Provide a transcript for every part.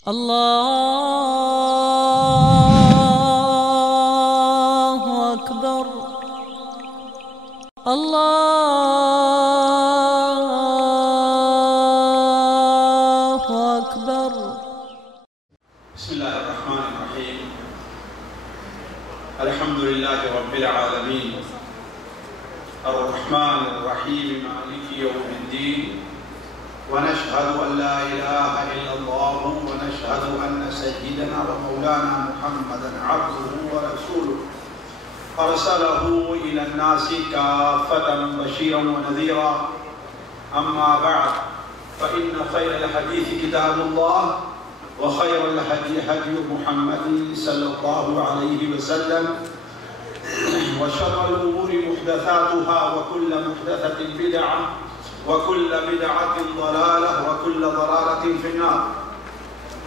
الله أكبر الله أكبر. بسم الله الرحمن الرحيم. الحمد لله رب العالمين الرحمن الرحيم مالك يوم الدين، ونشهد أن لا إله إلا الله، ونشهد أن سيدنا ومولانا محمدا عبده ورسوله أرسله إلى الناس كافة بشيرا ونذيرا. أما بعد، فإن خير الحديث كتاب الله، وخير الهدي هدي محمد صلى الله عليه وسلم، وشر الأمور محدثاتها، وكل محدثة بدعة، وكل بدعة ضلالة، وكل ضلالة في النار.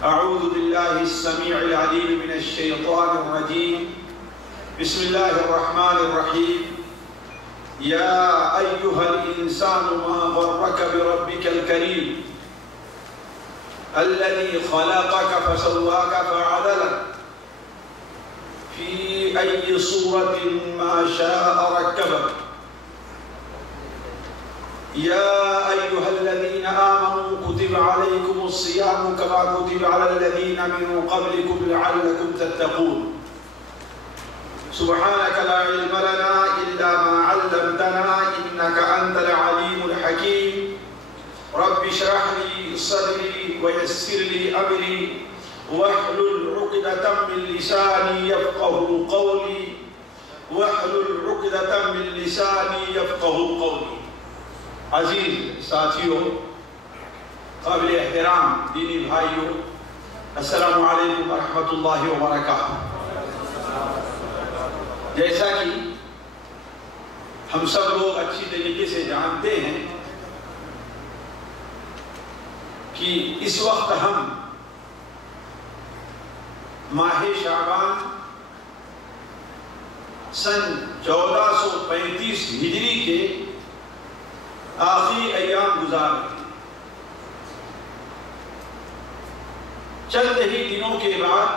أعوذ بالله السميع العليم من الشيطان الرجيم. بسم الله الرحمن الرحيم. يا أيها الإنسان ما غرك بربك الكريم الذي خلقك فسواك فعدلك في أي صورة ما شاء ركبك. يا أيها الذين آمنوا كتب عليكم الصيام كما كتب على الذين من قبلكم لعلكم تتقون. سبحانك لا علم لنا إلا ما علمتنا إنك أنت العليم الحكيم. رب اشرح لي صدري ويسر لي أمري واحلل عقدة من لساني يفقهوا قولي عزیز ساتھیوں، قابل احترام دینی بھائیوں، السلام علیکم ورحمۃ اللہ وبرکاتہ۔ جیسا کہ ہم سب لوگ اچھی طریقے سے جانتے ہیں کہ اس وقت ہم ماہ شعبان سن 1435 ہجری کے آخری ایام گزار رہے ہیں۔ چند ہی دنوں کے بعد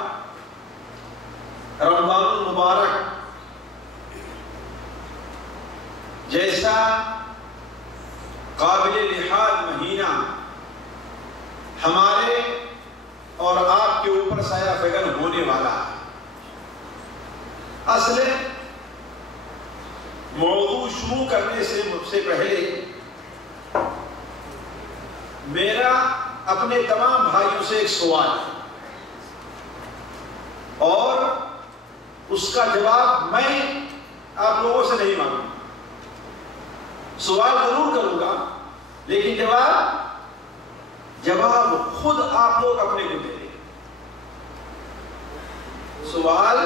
رمضان المبارک جیسا قابل لحاظ مہینہ ہمارے اور آپ کے اوپر سایہ فگن ہونے والا ہے۔ اصل موضوع شروع کرنے سے پہلے میرا اپنے تمام بھائیوں سے ایک سوال ہے، اور اس کا جواب میں آپ لوگوں سے نہیں مانگوں گا۔ سوال ضرور کروں گا، لیکن جواب خود آپ لوگ اپنے کو دیں گے۔ سوال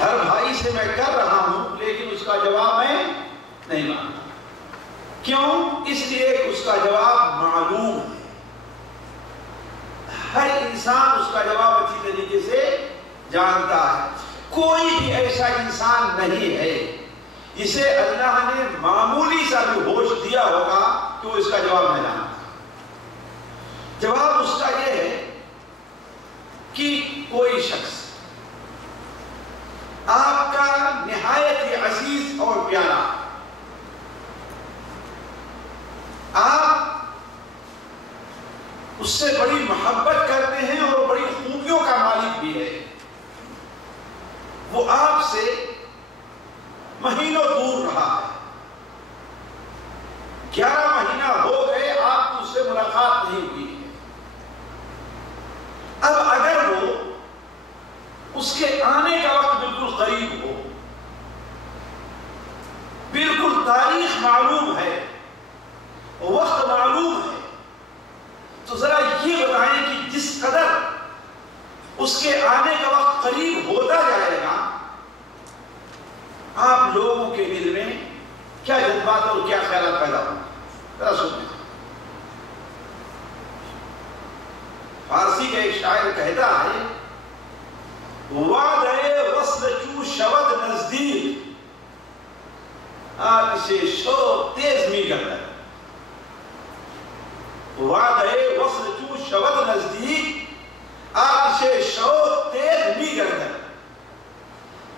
ہر بھائی سے میں کر رہا ہوں، لیکن اس کا جواب میں نہیں مانگتا۔ کیوں؟ اس لیے کہ اس کا جواب معلوم ہے، ہر انسان اس کا جواب اچھی طریقے سے جانتا ہے۔ کوئی بھی ایسا انسان نہیں ہے جسے اللہ نے معمولی سا بھی ہوش دیا ہوگا کہ وہ اس کا جواب نہیں جانتا۔ جواب اس کا یہ ہے کہ کوئی شخص آپ کا نہایت ہی عزیز اور پیارا، آپ اس سے بڑی محبت کرتے ہیں اور بڑی خوبیوں کا مالک بھی ہے، وہ آپ سے مہینوں دور رہا ہے، 11 مہینہ ہو گئے آپ کو اس سے ملاقات نہیں ہوئی ہے۔ اب اگر وہ اس کے آنے کا وقت بالکل قریب ہو، بالکل تاریخ معلوم ہے، وقت معلوم ہے، تو ذرا یہ بتائیں کہ جس قدر اس کے آنے کا وقت قریب ہوتا جائے گا، آپ لوگوں کے دل میں کیا جذبات اور کیا خیالات پیدا ہوں گے؟ ذرا سنیں۔ فارسی کا ایک شاعر کہتا ہے، وعدہ وصل چو شود نزدیک، آپ اسے شوق تیز نہیں کرتا ہے۔ وعدہ وصل چو شود نزدیک آتش شوق تیز بھی گردن.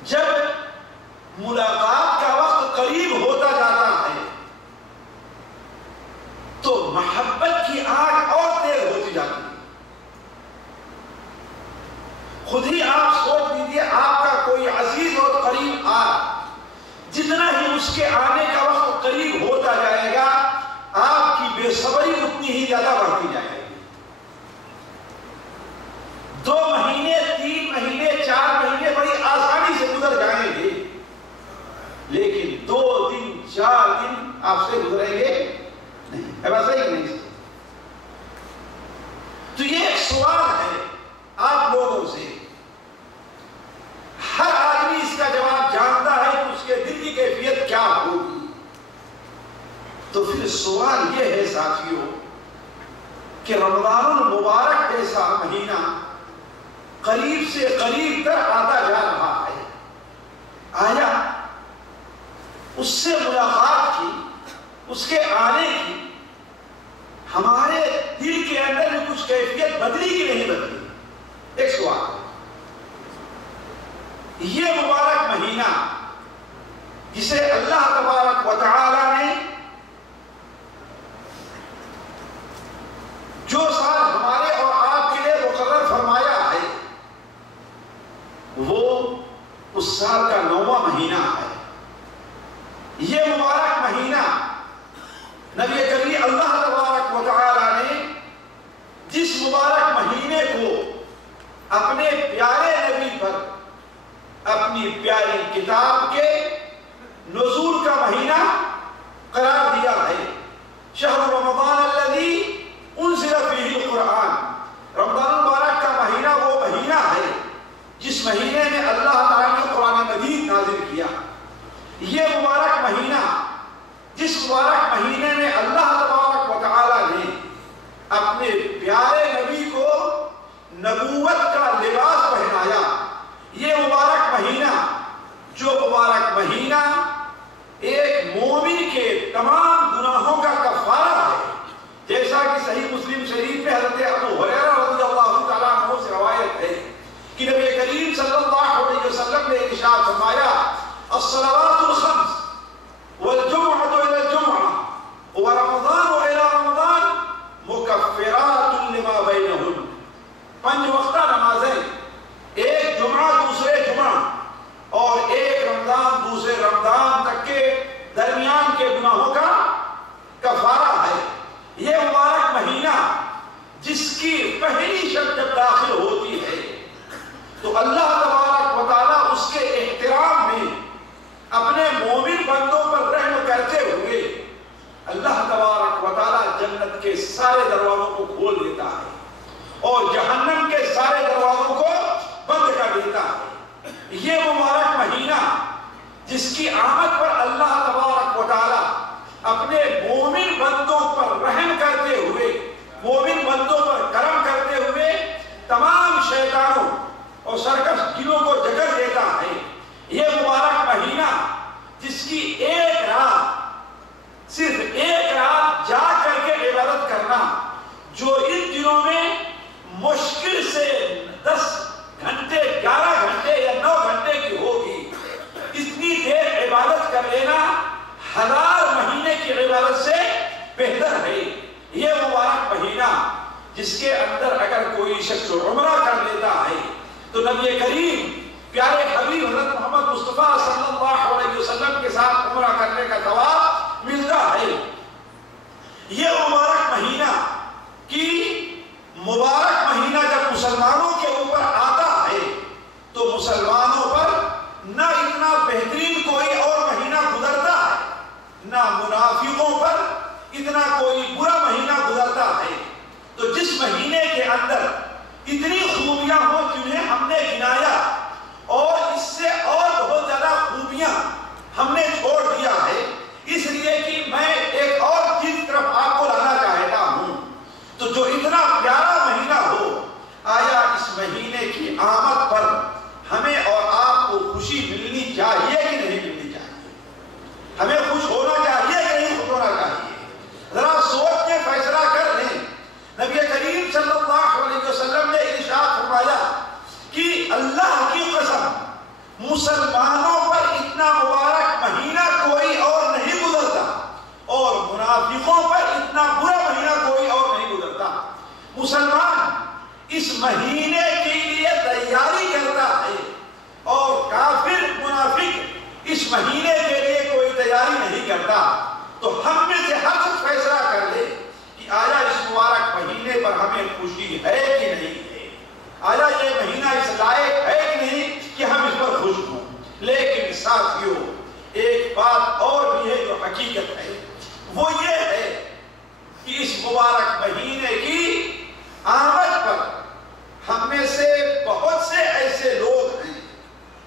جب ملاقات کا وقت قریب ہوتا جاتا ہے تو محبت کی آگ اور تیز ہوتی جاتی ہے. خود ہی آپ سوچ لیجیے آپ کا کوئی عزیز اور قریب جتنا ہی اس کے آنے کا وقت قریب ہوتا جائے گا آپ کی بے صبری اتنی ہی زیادہ بڑھتی جائے گی. 2 مہینے 3 مہینے 4 مہینے بڑی آسانی سے گزر جائیں گے لیکن 2 دن 4 دن آپ سے گزریں گے نہیں. ایسا ہی نہیں. تو یہ ایک سوال ہے آپ لوگوں سے. ہر آدمی اس کا جواب جانتا ہے کہ اس کے دل کی کیفیت کیا ہوگی. تو پھر سوال یہ ہے ساتھیوں کہ رمضان المبارک جیسا مہینہ قریب سے قریب تر آتا جا رہا ہے. آیا اس سے ملاقات کی اس کے آنے کی ہمارے دل کے اندر میں کچھ کیفیت بدلی کی نہیں بدلی؟ ایک سوال. یہ مبارک مہینہ جسے اللہ تبارک و تعالی نے جو سال ہمارے اور آپ کے لیے مقرر فرمایا ہے وہ اس سال کا 9واں مہینہ ہے. یہ مبارک مہینہ نبی کریم اللہ تبارک و تعالی نے جس مبارک مہینے کو اپنے پیارے نبی پر اپنی پیاری کتاب کے نزول کا مہینہ قرار دیا ہے. شہر رمضان الذی انزل فیہ القرآن. رمضان مبارک کا مہینہ وہ مہینہ ہے جس مہینے میں اللہ تعالیٰ نے قرآن مجید نازل کیا. یہ مبارک مہینہ جس مبارک مہینے میں اللہ تبارک و تعالیٰ نے اپنے پیارے نبی کو نبوت کا لباس پہنایا. یہ مبارک مہینہ جو مبارک مہینہ ایک مومن کے تمام گناہوں کا کفارہ ہے. جیسا کہ صحیح مسلم شریف میں حضرت ابو ہریرہ رضی اللہ تعالیٰ عنہ سے روایت ہے کہ نبی کریم صلی اللہ علیہ وسلم نے ارشاد فرمایا الصلوات الخمس والجمعة إلى الجمعة ورمضان إلى رمضان مكفرات لما بينهن. 5 وقتہ نمازیں ایک جمعہ دوسرے جمعہ اور ایک رمضان دوسرے رمضان تک کے درمیان کے گناہوں کا کفارہ ہے. یہ مبارک مہینہ جس کی پہلی شب جب داخل ہوتی ہے تو اللہ تبارک و تعالیٰ اس کے احترام میں اپنے مومن بندوں پر رحم کرتے ہوئے اللہ تبارک و تعالیٰ جنت کے سارے دروازوں کو کھول دیتا ہے اور جہنم کے سارے دروازوں کو بند کر دیتا ہے. یہ مبارک مہینہ جس کی آمد پر اللہ تبارک و تعالیٰ اپنے مومن بندوں پر رحم کرتے ہوئے مومن بندوں پر کرم کرتے ہوئے تمام شیطانوں اور سرکش دلوں کو جکڑ دیتا ہے. یہ مبارک مہینہ جس کی ایک رات صرف ایک رات جا کر کے عبادت کرنا جو ان دنوں میں مشکل سے 10 گھنٹے 11 گھنٹے یا 9 گھنٹے کی ہوگی اتنی دیر عبادت کر لینا 1000 مہینے کی عبادت سے بہتر ہے. یہ مبارک مہینہ جس کے اندر اگر کوئی شخص عمرہ کر لیتا ہے تو نبی کریم پیارے حبیب حضرت محمد مصطفیٰ صلی اللہ علیہ وسلم کے ساتھ عمرہ کرنے کا ثواب ملتا ہے. یہ مبارک مہینہ کی مبارک مہینہ جب مسلمانوں کے اوپر آتا ہے تو مسلمانوں پر نہ اتنا بہترین کوئی اور مہینہ گزرتا ہے نہ منافقوں پر اتنا کوئی برا مہینہ گزرتا ہے. تو جس مہینے کے اندر اتنی خوبیاں ہوں جنہیں ہم نے گنایا اور اس سے اور بہت زیادہ خوبیاں ہم نے چھوڑ دیا ہے اس لیے کہ میں ایک اور چیز طرف آپ کو لانا چاہتا ہوں. تو جو اتنا پیارا مہینہ ہو آیا اس مہینے کی آمد پر ہمیں اور آپ کو خوشی ملنی چاہیے کہ نہیں ملنی چاہیے؟ ہمیں خوش ہونا چاہیے کہ نہیں خوش ہونا چاہیے؟ ذرا سوچ مسلمانوں پر اتنا مبارک مہینہ کوئی اور نہیں گزرتا اور منافقوں پر اتنا برا مہینہ کوئی اور نہیں گزرتا. مسلمان اس مہینے کے لیے تیاری کرتا ہے اور کافر منافق اس مہینے کے لیے کوئی تیاری نہیں کرتا. تو ہم میں سے ہر شخص فیصلہ کر لے کہ آیا اس مبارک مہینے پر ہمیں خوشی ہے کہ نہیں ہے, آیا یہ مہینہ اس لائق ہے کہ نہیں کہ ہم اس پر خوش ہوں. لیکن ساتھیوں ایک بات اور بھی ہے جو حقیقت ہے, وہ یہ ہے کہ اس مبارک مہینے کی آمد پر ہم میں سے بہت سے ایسے لوگ ہیں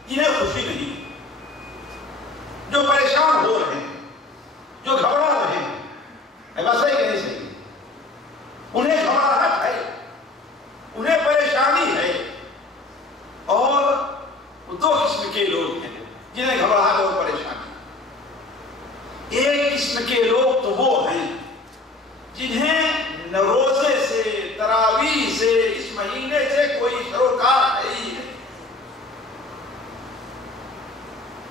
جنہیں خوشی نہیں, جو پریشان ہو رہے ہیں, جو گھبرا رہے ہیں. بس صحیح کہ نہیں صحیح؟ انہیں گھبراہٹ ہے, انہیں پریشانی ہے. اور دو قسم کے لوگ ہیں جنہیں گھبراہٹ اور پریشانی. ایک قسم کے لوگ تو وہ ہیں جنہیں روزے سے, تراویح سے, اس مہینے سے کوئی سروکار نہیں ہے.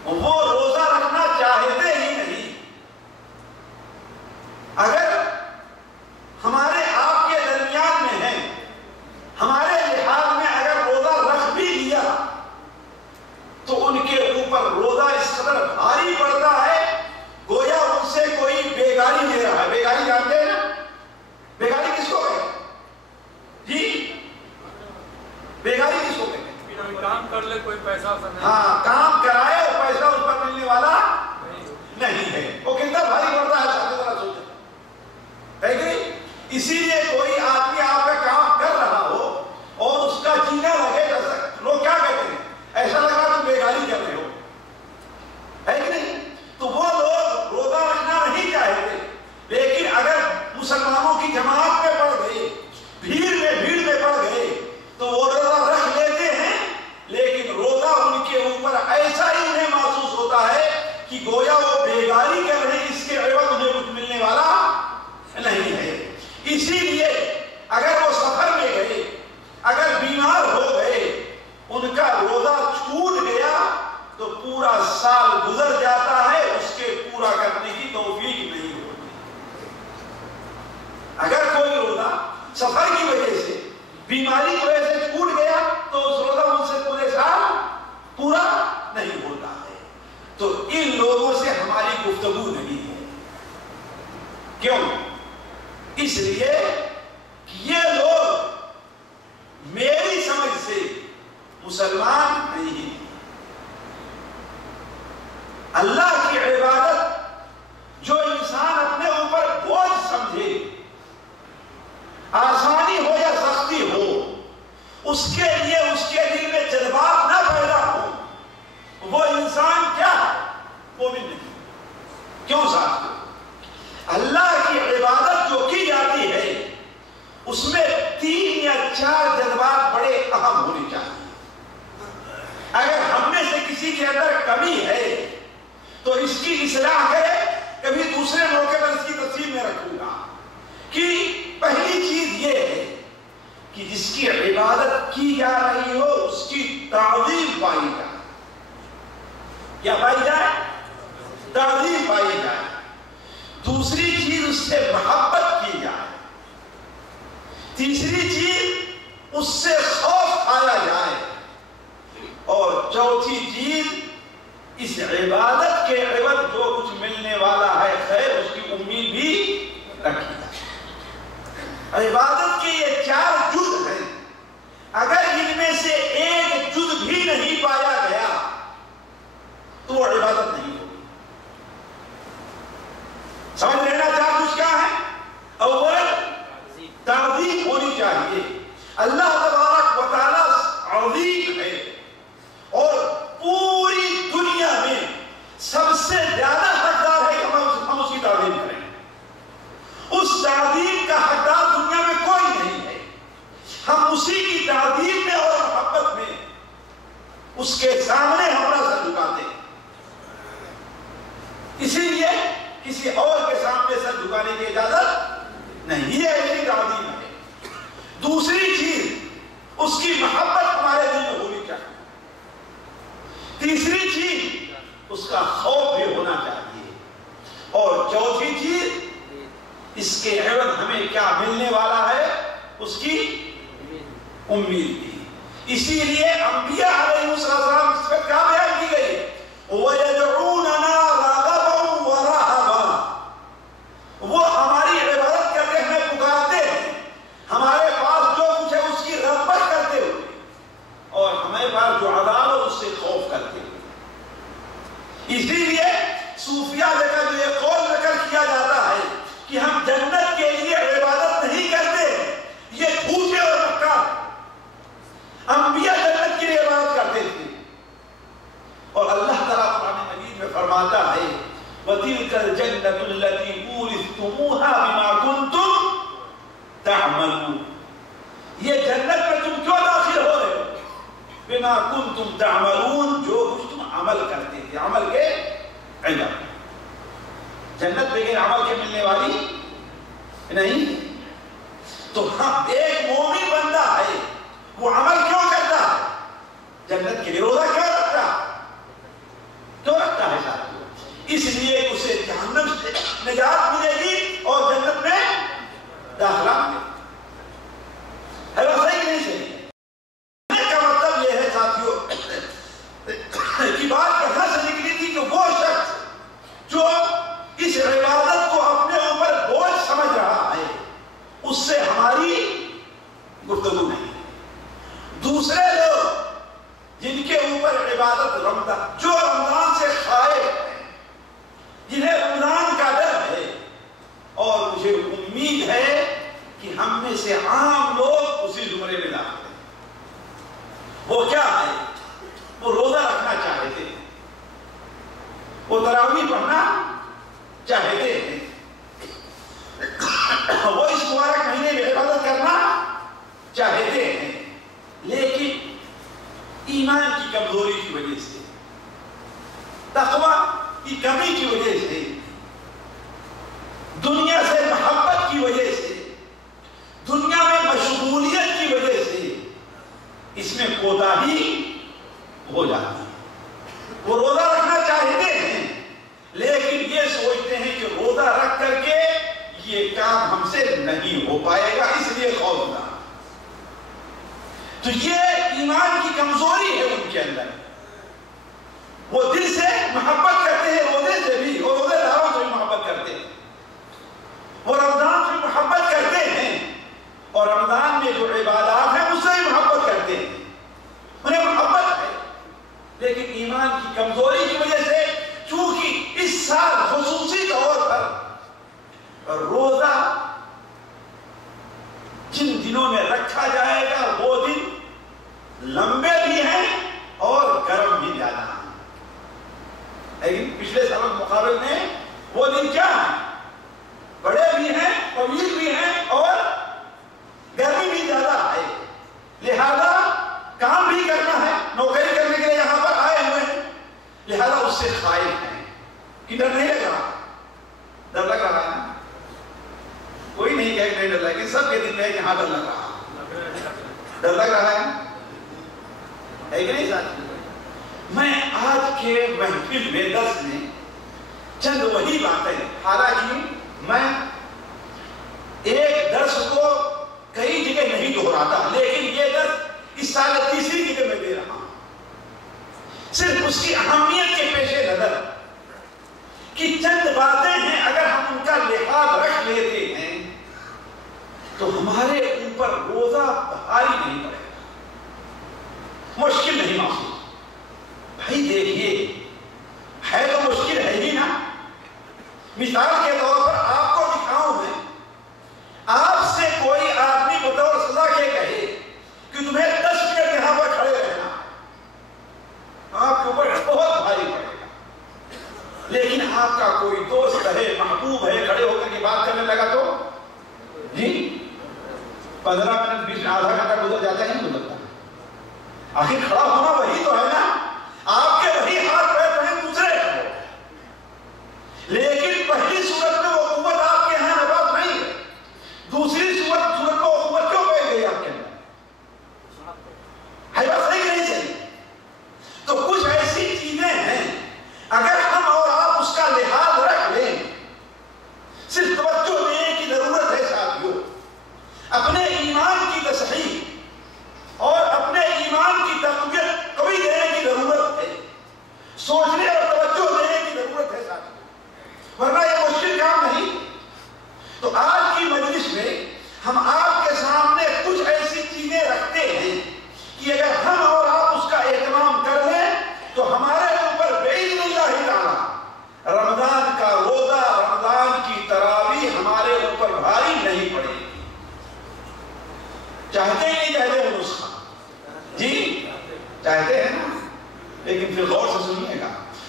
وہ روزہ رکھنا چاہتے ہی نہیں. اگر ہمارے آپ کے درمیان میں ہے, ہمارے لحاظ میں اگر روزہ رکھ بھی لیا تو ان کے اوپر روزہ اس قدر بھاری پڑتا ہے گویا ان سے کوئی بیگاری لے رہا ہے. بیگاری جانتے ہیں نا؟ بیگاری کس کو کہتے ہیں جی؟ بیگاری کس کو کہتے ہیں؟ کام کر لے کوئی پیسہ. ہاں, کام کرائے اور پیسہ اس پر ملنے والا نہیں ہے. وہ کتنا بھاری پڑتا ہے ساتھ ذرا سوچیں, ہے کہ نہیں؟ اسی لیے کوئی آدمی آپ کا کام کر رہا ہو اور اس کا جینا لگے, لوگ کیا کہتے ہیں, ایسا لگا تم بیگاری کر رہے ہو, ہے کہ نہیں؟ تو وہ لوگ روزہ رکھنا نہیں چاہتے, لیکن اگر مسلمانوں کی جماعت میں پڑ گئے, بھیڑ میں پڑ گئے تو وہ روزہ رکھ لیتے ہیں. لیکن روزہ ان کے اوپر ایسا ہی انہیں محسوس ہوتا ہے کہ گویا وہ بیگاری کر رہے ہیں, اس کے عوض انہیں کچھ ملنے والا نہیں ہے. اسی لیے اگر وہ سفر میں گئے, اگر بیمار ہو گئے, ان کا روزہ چھوٹ گیا تو پورا سال گزر جاتا ہے, اس کے پورا کرنے کی توفیق نہیں ہوتی. اگر کوئی روزہ سفر کی وجہ سے, بیماری کی وجہ سے چھوٹ گیا تو اس روزہ ان سے پورے سال پورا نہیں ہوتا ہے. تو ان لوگوں سے ہماری گفتگو نہیں ہے. کیوں؟ اس لیے کہ یہ لوگ میری سمجھ سے مسلمان نہیں ہیں. اللہ کی عبادت جو انسان اپنے اوپر بوجھ سمجھے, آسانی ہو یا سختی ہو, اس کے لیے اس کے دل میں جذبات نہ پیدا ہو, وہ انسان کیا ہے؟ مومن نہیں. کیوں ساتھ؟ اللہ کی عبادت جو کی جاتی ہے اس میں 3 یا 4 جذبات بڑے اہم ہونے چاہیے. اگر ہم میں سے کسی کے اندر کمی ہے تو اس کی اصلاح کرے. کبھی دوسرے موقع پر اس کی تفصیل میں رکھوں گا کہ پہلی چیز یہ ہے کہ جس کی عبادت کی جا رہی ہو اس کی تعظیم پائی جائے. کیا پائی جائے؟ تعظیم پائی جائے. دوسری چیز اس سے محبت کی جائے. تیسری چیز اس سے خوف کھایا جائے. اور چوتھی چیز اس عبادت کے عوض جو کچھ ملنے والا ہے خیر, اس کی امید بھی رکھی جائے. عبادت کے یہ 4 جز ہیں. اگر ان میں سے ایک جز بھی نہیں پایا گیا تو وہ عبادت نہیں ہوگی. سمجھ لینا 4 جز کیا ہے؟ اول تعظیم ہونی چاہیے. اللہ تبارک و تعالی عظیم ہے اور پوری دنیا میں سب سے زیادہ حقدار ہے کہ ہم اس کی تعظیم کریں. اس تعظیم کا حقدار دنیا میں کوئی نہیں ہے. ہم اسی کی تعظیم میں اور محبت میں اس کے سامنے ہمارا سر جھکاتے ہیں. اسی لیے کسی اور کے سامنے سر جھکانے کی اجازت نہیں. یہ ایسی تعظیم ہے. دوسری چیز اس کی محبت ہمارے دل میں ہونی چاہیے. تیسری امید کی. اسی لیے انبیاء علیہ السلام اس وقت کیا بیان کی گئی؟ وَيَدْعُونَنَا رَغَبًا وَرَهَبًا. وہ ہماری عبادت کرتے ہمیں پکارتے ہیں، ہمارے پاس جو کچھ ہے اس کی رغبت کرتے ہوئے، اور ہمارے پاس جو عذاب ہے اس سے خوف کرتے ہوئے. اسی لیے صوفیہ کا جو یہ قول نقل کیا جاتا ہے کہ ہم جنت کے لیے عبادت نہیں کرتے، یہ جھوٹے اور مکار. انبیاء جنت کے لیے عبادت کرتے تھے، اور اللہ تعالیٰ قرآن مجید میں فرماتا ہے وَتِلْكَ الْجَنَّةُ الَّتِي أُورِثْتُمُوهَا بِمَا كُنْتُمْ تَعْمَلُونَ. یہ جنت میں تم کیوں داخل ہو رہے ہو؟ بِمَا كُنْتُمْ تَعْمَلُونَ، جو کچھ تم عمل کرتے تھے، عمل کے علم. جنت بغیر عمل کے ملنے والی نہیں. تو ہم ایک مومن بندہ ہے، وہ عمل کیوں کرتا ہے؟ جنت کے لیے روزہ کیوں رکھتا ہے؟ کیوں رکھتا ہے ساتھیوں؟ اس لیے اسے جہنم سے نجات ملے گی اور جنت میں داخلہ ملے گا. ہے وہ صحیح نہیں صحیح؟ کا مطلب یہ ہے ساتھیوں کہ بات کہاں سے نکلی تھی کہ وہ شخص جو اس عبادت کو اپنے اوپر بوجھ سمجھ رہا ہے اس سے ہماری گفتگو نہیں. دوسرے لوگ جن کے اوپر عبادت رمضان، جو رمضان سے خائف ہیں، جنہیں رمضان کا ڈر ہے، اور مجھے امید ہے کہ ہم میں سے عام لوگ اسی زمرے میں داخل ہیں. وہ کیا ہے؟ وہ روزہ رکھنا چاہتے ہیں، وہ تراویح پڑھنا چاہتے ہیں، وہ اس مبارک مہینے میں عبادت کرنا چاہتے ہیں، لیکن ایمان کی کمزوری کی وجہ سے، تقویٰ کی کمی کی وجہ سے، دنیا سے محبت کی وجہ سے، دنیا میں مشغولیت کی وجہ سے اس میں کوتاہی ہو جاتی ہے. وہ روزہ رکھنا چاہتے ہیں لیکن یہ سوچتے ہیں کہ روزہ رکھ کر کے یہ کام ہم سے نہیں ہو پائے گا، اس لیے خوفناک. تو یہ ایمان کی کمزوری ہے ان کے اندر. وہ دل سے محبت کرتے ہیں، روزے سے بھی، اور روزے داروں سے بھی محبت کرتے ہیں، وہ رمضان سے محبت کرتے ہیں، اور رمضان میں جو عبادات ہیں اس سے بھی محبت کرتے ہیں، انہیں محبت ہے. لیکن ایمان کی کمزوری کی وجہ سے، چونکہ اس سال خصوصی طور پر روزہ جن دنوں میں رکھا جائے گا وہ دن لمبے بھی ہیں اور گرم بھی زیادہ ہیں، لیکن پچھلے سال کے مقابلے میں وہ دن کیا ہیں؟ بڑے بھی ہیں، طویل بھی ہیں، اور گرمی بھی زیادہ ہے. لہذا کام بھی کرنا ہے، نوکری کرنے کے لیے یہاں پر آئے ہوئے ہیں، لہذا اس سے خائف ہیں. کہ ڈر نہیں لگ رہا؟ ڈر لگ رہا ہے؟ کوئی نہیں کہے کہ نہیں ڈر لگ، لیکن سب کے دل میں یہاں ڈر لگ رہا. ڈر لگ رہا ہے کہ نہیں ساتھ؟ میں آج کے محفل میں درس میں چند وہی باتیں، حالانکہ میں ایک درس کو کئی جگہ نہیں دہراتا، لیکن یہ درس اس سال تیسری جگہ میں دے رہا ہوں، صرف اس کی اہمیت کے پیش نظر کہ چند باتیں ہیں اگر ہم ان کا لحاظ رکھ لیتے ہیں تو ہمارے اوپر روزہ بھاری نہیں پڑے گا، مشکل نہیں محسوس. بھائی دیکھیے، ہے تو مشکل ہے ہی نا. مثال کے طور پر آپ کو دکھاؤں میں، آپ سے کوئی آدمی بطور سزا کے کہے کہ تمہیں 10 منٹ یہاں پر کھڑے رہنا، آپ کے اوپر بہت بھاری پڑے گا. لیکن آپ کا کوئی دوست ہے، محبوب ہے، کھڑے ہو کر کے بات کرنے لگا تو جی 15 منٹ 20 آدھا گھنٹہ گزر جاتا ہے، نہیں گزرتا. آخر کھڑا ہونا وہی تو ہے نا، آپ کے وہی ہاتھ پیر پڑے دوسرے ہیں، لیکن پہلی صورت میں وہ قوت آپ کے یہاں نفاذ نہیں ہے، دوسری صورت میں وہ قوت کیوں پہ گئی آپ کے اندر؟ ہے بات صحیح نہیں صحیح؟ تو کچھ ایسی چیزیں ہیں اگر ہم اور آپ اس کا لحاظ رکھ لیں، صرف توجہ دینے کی ضرورت ہے ساتھیوں. اپنے ایمان کی تصحیح چاہتے ہیں نا، لیکن پھر غور سے سنیے گا،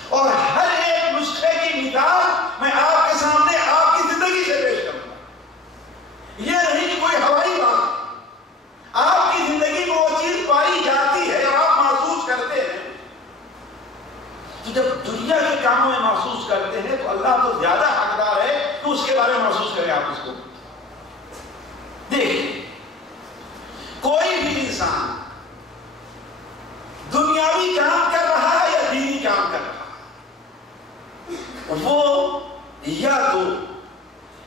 اور ہر ایک نسخے کی مثال میں آپ کے سامنے آپ کی زندگی سے پیش کروں گا۔ یہ نہیں کہ کوئی ہوائی بات، آپ کی زندگی میں وہ چیز پائی جاتی ہے اور آپ محسوس کرتے ہیں۔ تو جب دنیا کے کاموں میں محسوس کرتے ہیں تو اللہ تو زیادہ حقدار ہے کہ اس کے بارے میں محسوس کریں آپ اس کو۔ دیکھیں، کوئی بھی انسان دنیاوی کام کر رہا ہے یا دینی کام کر رہا ہے، وہ یا تو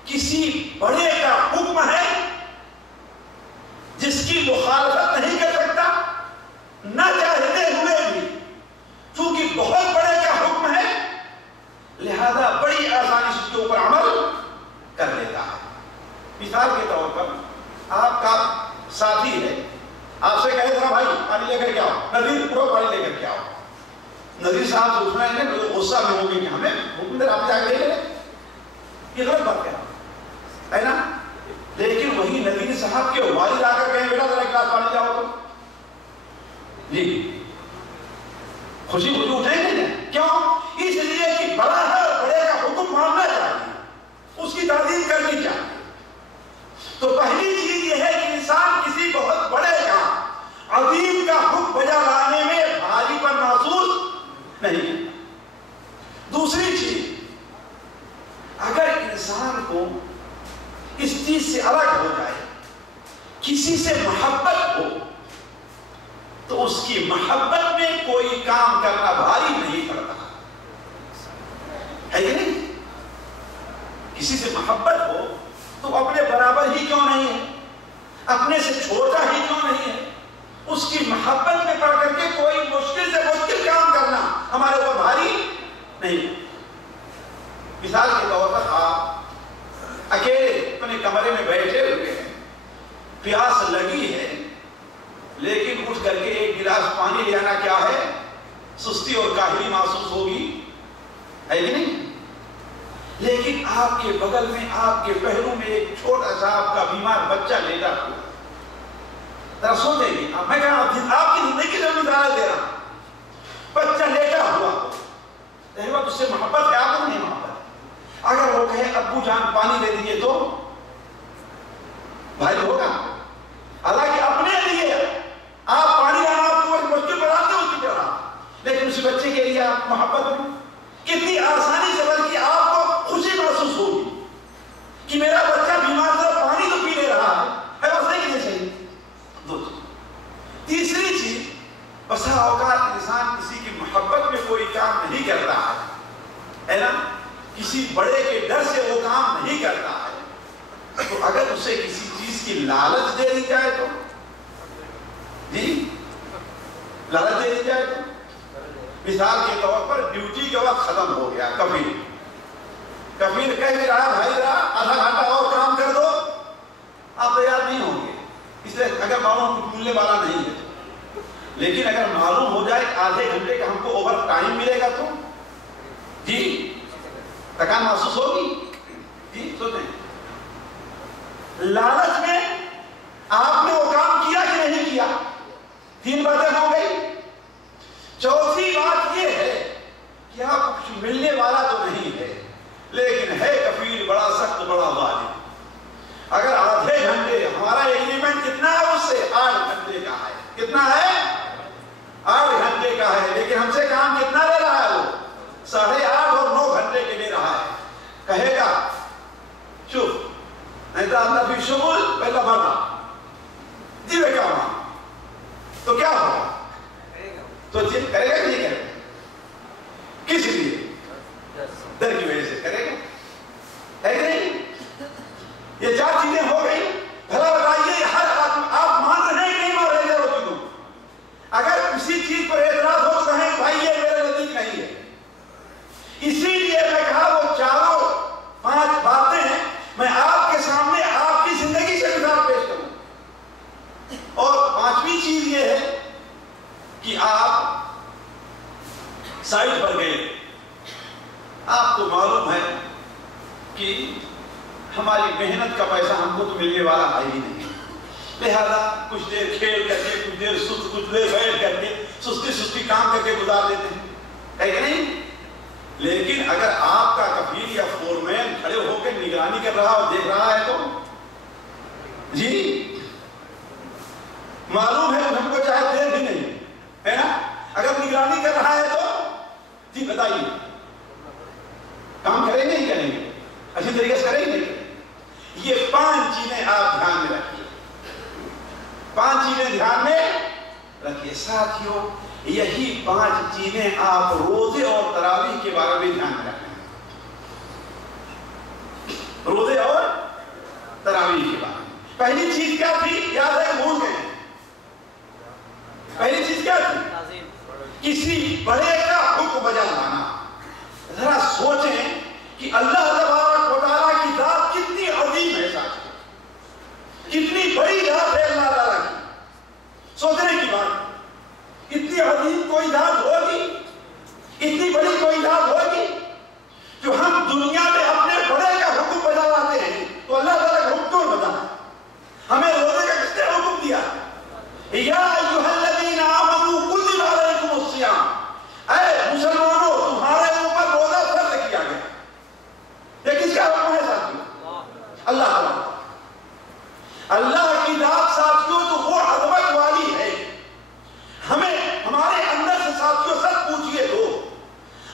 کسی بڑے کا حکم ہے جس کی مخالفت نہیں کر سکتا نہ چاہتے ہوئے بھی، چونکہ بہت بڑے کا حکم ہے لہذا بڑی آسانی سے اس کے اوپر عمل کر لیتا ہے۔ مثال کے طور پر آپ کا ساتھی ہے، آپ سے کہے ذرا بھائی پانی لے کر کے آؤ، نذیر پرو پانی لے کر کے آؤ، نذیر صاحب سوچ رہے ہیں غصہ میں ہوگی کہ ہمیں حکم دے آپ جا کے لے لیں، یہ غلط بات ہے نا؟ لیکن وہی نذیر صاحب کے والد آ کر کہیں بیٹا ذرا ایک گلاس پانی لاؤ تو جی خوشی خوشی اٹھیں گے نا؟ کیوں؟ اس لیے کہ بڑا ہے اور بڑے کا حکم ماننا چاہیے، اس کی تعظیم کرنی چاہیے۔ تو پہلی چیز یہ ہے کہ انسان کسی بہت بڑے کا عظیم کا حکم بجا لانے میں بھاری پر محسوس نہیں کرتا۔ دوسری چیز، اگر انسان کو اس چیز سے الگ ہو جائے، کسی سے محبت ہو، تو اس کی محبت میں کوئی کام کرنا بھاری نہیں پڑتا ہے کہ نہیں؟ کسی سے محبت ہو تو اپنے برابر ہی کیوں نہیں ہے، اپنے سے چھوٹا ہی کیوں نہیں ہے، اس کی محبت میں پڑھ کر کے کوئی مشکل سے مشکل کام کرنا ہمارے اوپر بھاری نہیں۔ مثال کے طور پر آپ اکیلے اپنے کمرے میں بیٹھے ہوئے ہیں، پیاس لگی ہے، لیکن اٹھ کر کے ایک گلاس پانی لے آنا کیا ہے؟ سستی اور کاہلی محسوس ہوگی، ہے کہ نہیں؟ لیکن آپ کے بغل میں، آپ کے پہلو میں ایک چھوٹا سا آپ کا بیمار بچہ لیٹا ہوا، ذرا سوچیں گے، میں کہا آپ کی زندگی سے مثال دے رہا ہوں، بچہ لیٹا ہوا، اس سے محبت ہے آپ کو نہیں محبت؟ اگر وہ کہے ابو جان پانی دے دیجیے تو بھائی ہوگا؟ حالانکہ اپنے لیے آپ پانی لانا آپ کو مشکل بناتے ہو کی طرح، لیکن اس بچے کے لیے آپ محبت میں کتنی آسانی سے، بلکہ آپ کو خوشی محسوس ہوگی کہ میرا بچہ بیمار تھا پانی تو پی لے رہا ہے، بس نہیں کہ صحیح۔ دو چیز۔ تیسری چیز، بسا اوقات انسان کسی کی محبت میں کوئی کام نہیں کرتا ہے نا، کسی بڑے کے ڈر سے وہ کام نہیں کرتا ہے، تو اگر اسے کسی چیز کی لالچ دے دی جائے تو جی لالچ دے دی جائے تو مثال کے طور پر ڈیوٹی کا وقت ختم ہو گیا، کفیل کہہ بھی رہا بھائی ذرا آدھا گھنٹہ اور کام کر دو، آپ تیار نہیں ہوں گے، اس لیے اگر معلوم ملنے والا نہیں ہے، لیکن اگر معلوم ہو جائے آدھے گھنٹے کا ہم کو اوور ٹائم ملے گا تو جی تھکان محسوس ہوگی، جی سوچیں۔ لالچ میں آپ نے وہ کام کیا کہ نہیں کیا؟ تین باتیں ہو گئی۔ چوتھی بات یہ ہے کہ آپ کچھ ملنے والا تو نہیں ہے، لیکن ہے کفیل بڑا سخت بڑا ظالم۔ اگر آدھے گھنٹے، ہمارا ایگریمنٹ کتنا ہے اس سے؟ 8 گھنٹے کا ہے۔ کتنا ہے؟ 8 گھنٹے کا ہے، لیکن ہم سے کام کتنا لے رہا ہے وہ؟ 8.5 اور 9 گھنٹے کے لے رہا ہے۔ کہے گا چپ، نہیں تو اللہ بھی شغل پہلا بڑھا جی میں کام، تو کیا ہوگا؟ تو جن کرے گا کہ نہیں کرے گا؟ کس لیے؟ ڈر کی وجہ سے کرے گا، ہے کہ نہیں؟ یہ 4 چیزیں ہو گئی۔ بھلا بتائیے ہر آپ مان رہے ہیں کہ نہیں مان رہے ہیں چیزوں؟ اگر کسی چیز پر اعتراض ہو تو کہیں بھائی یہ میرے نزدیک نہیں ہے۔ اسی لیے میں کہا وہ چاروں 5 باتیں میں آپ کے سامنے آپ کی زندگی سے مثال پیش کروں۔ اور 5ویں چیز یہ ہے کہ آپ سائٹ پر گئے، آپ کو معلوم ہے کہ ہماری محنت کا پیسہ ہم کو تو ملنے والا ہے ہی نہیں، لہذا کچھ دیر کھیل کر کے، کچھ دیر سست، کچھ دیر بیٹھ کر کے سستی کام کر کے گزار دیتے ہیں، ہے کہ نہیں؟ لیکن اگر آپ کا کفیل یا فورمین کھڑے ہو کے نگرانی کر رہا اور دیکھ رہا ہے تو جی معلوم ہے ہم کو چاہے دیر بھی نہیں ہے نا، اگر نگرانی کر رہا ہے تو جی بتائیے کام کریں گے ہی کریں گے، اچھی طریقے سے کریں گے۔ یہ 5 چیزیں آپ دھیان میں رکھیے، 5 چیزیں دھیان میں رکھیے ساتھیوں، یہی 5 چیزیں آپ روزے اور تراویح کے بارے میں دھیان میں رکھیں، روزے اور تراویح کے بارے میں۔ پہلی چیز کیا تھی؟ یاد ہے بھول گئے؟ پہلی چیز کیا تھی؟ کسی بڑے کا حکم بجا لانا۔ ذرا سوچیں کہ اللہ تبارک و تعالیٰ کی ذات کتنی عظیم ہے، ساتھ کتنی بڑی ذات ہے اللہ تعالیٰ کی، سوچنے کی بات۔ اتنی عظیم کوئی ذات ہوگی، اتنی بڑی کوئی ذات ہوگی جو ہم دنیا میں اپنے بڑے کا حکم بجا لاتے ہیں، تو اللہ تعالیٰ کا حکم کیوں بجانا؟ ہمیں روزے کا کس نے حکم دیا؟ یا ایھا الذین آمنوا کتب علیکم الصیام، اے مسلمانوں تمہارے اوپر روزہ فرض کیا گیا۔ یہ کس کا حکم ہے ساتھیوں؟ اللہ تعالیٰ۔ اللہ کی ذات ساتھیوں تو وہ عظمت والی ہے، ہمیں ہمارے اندر سے ساتھیوں سب پوچھئے تو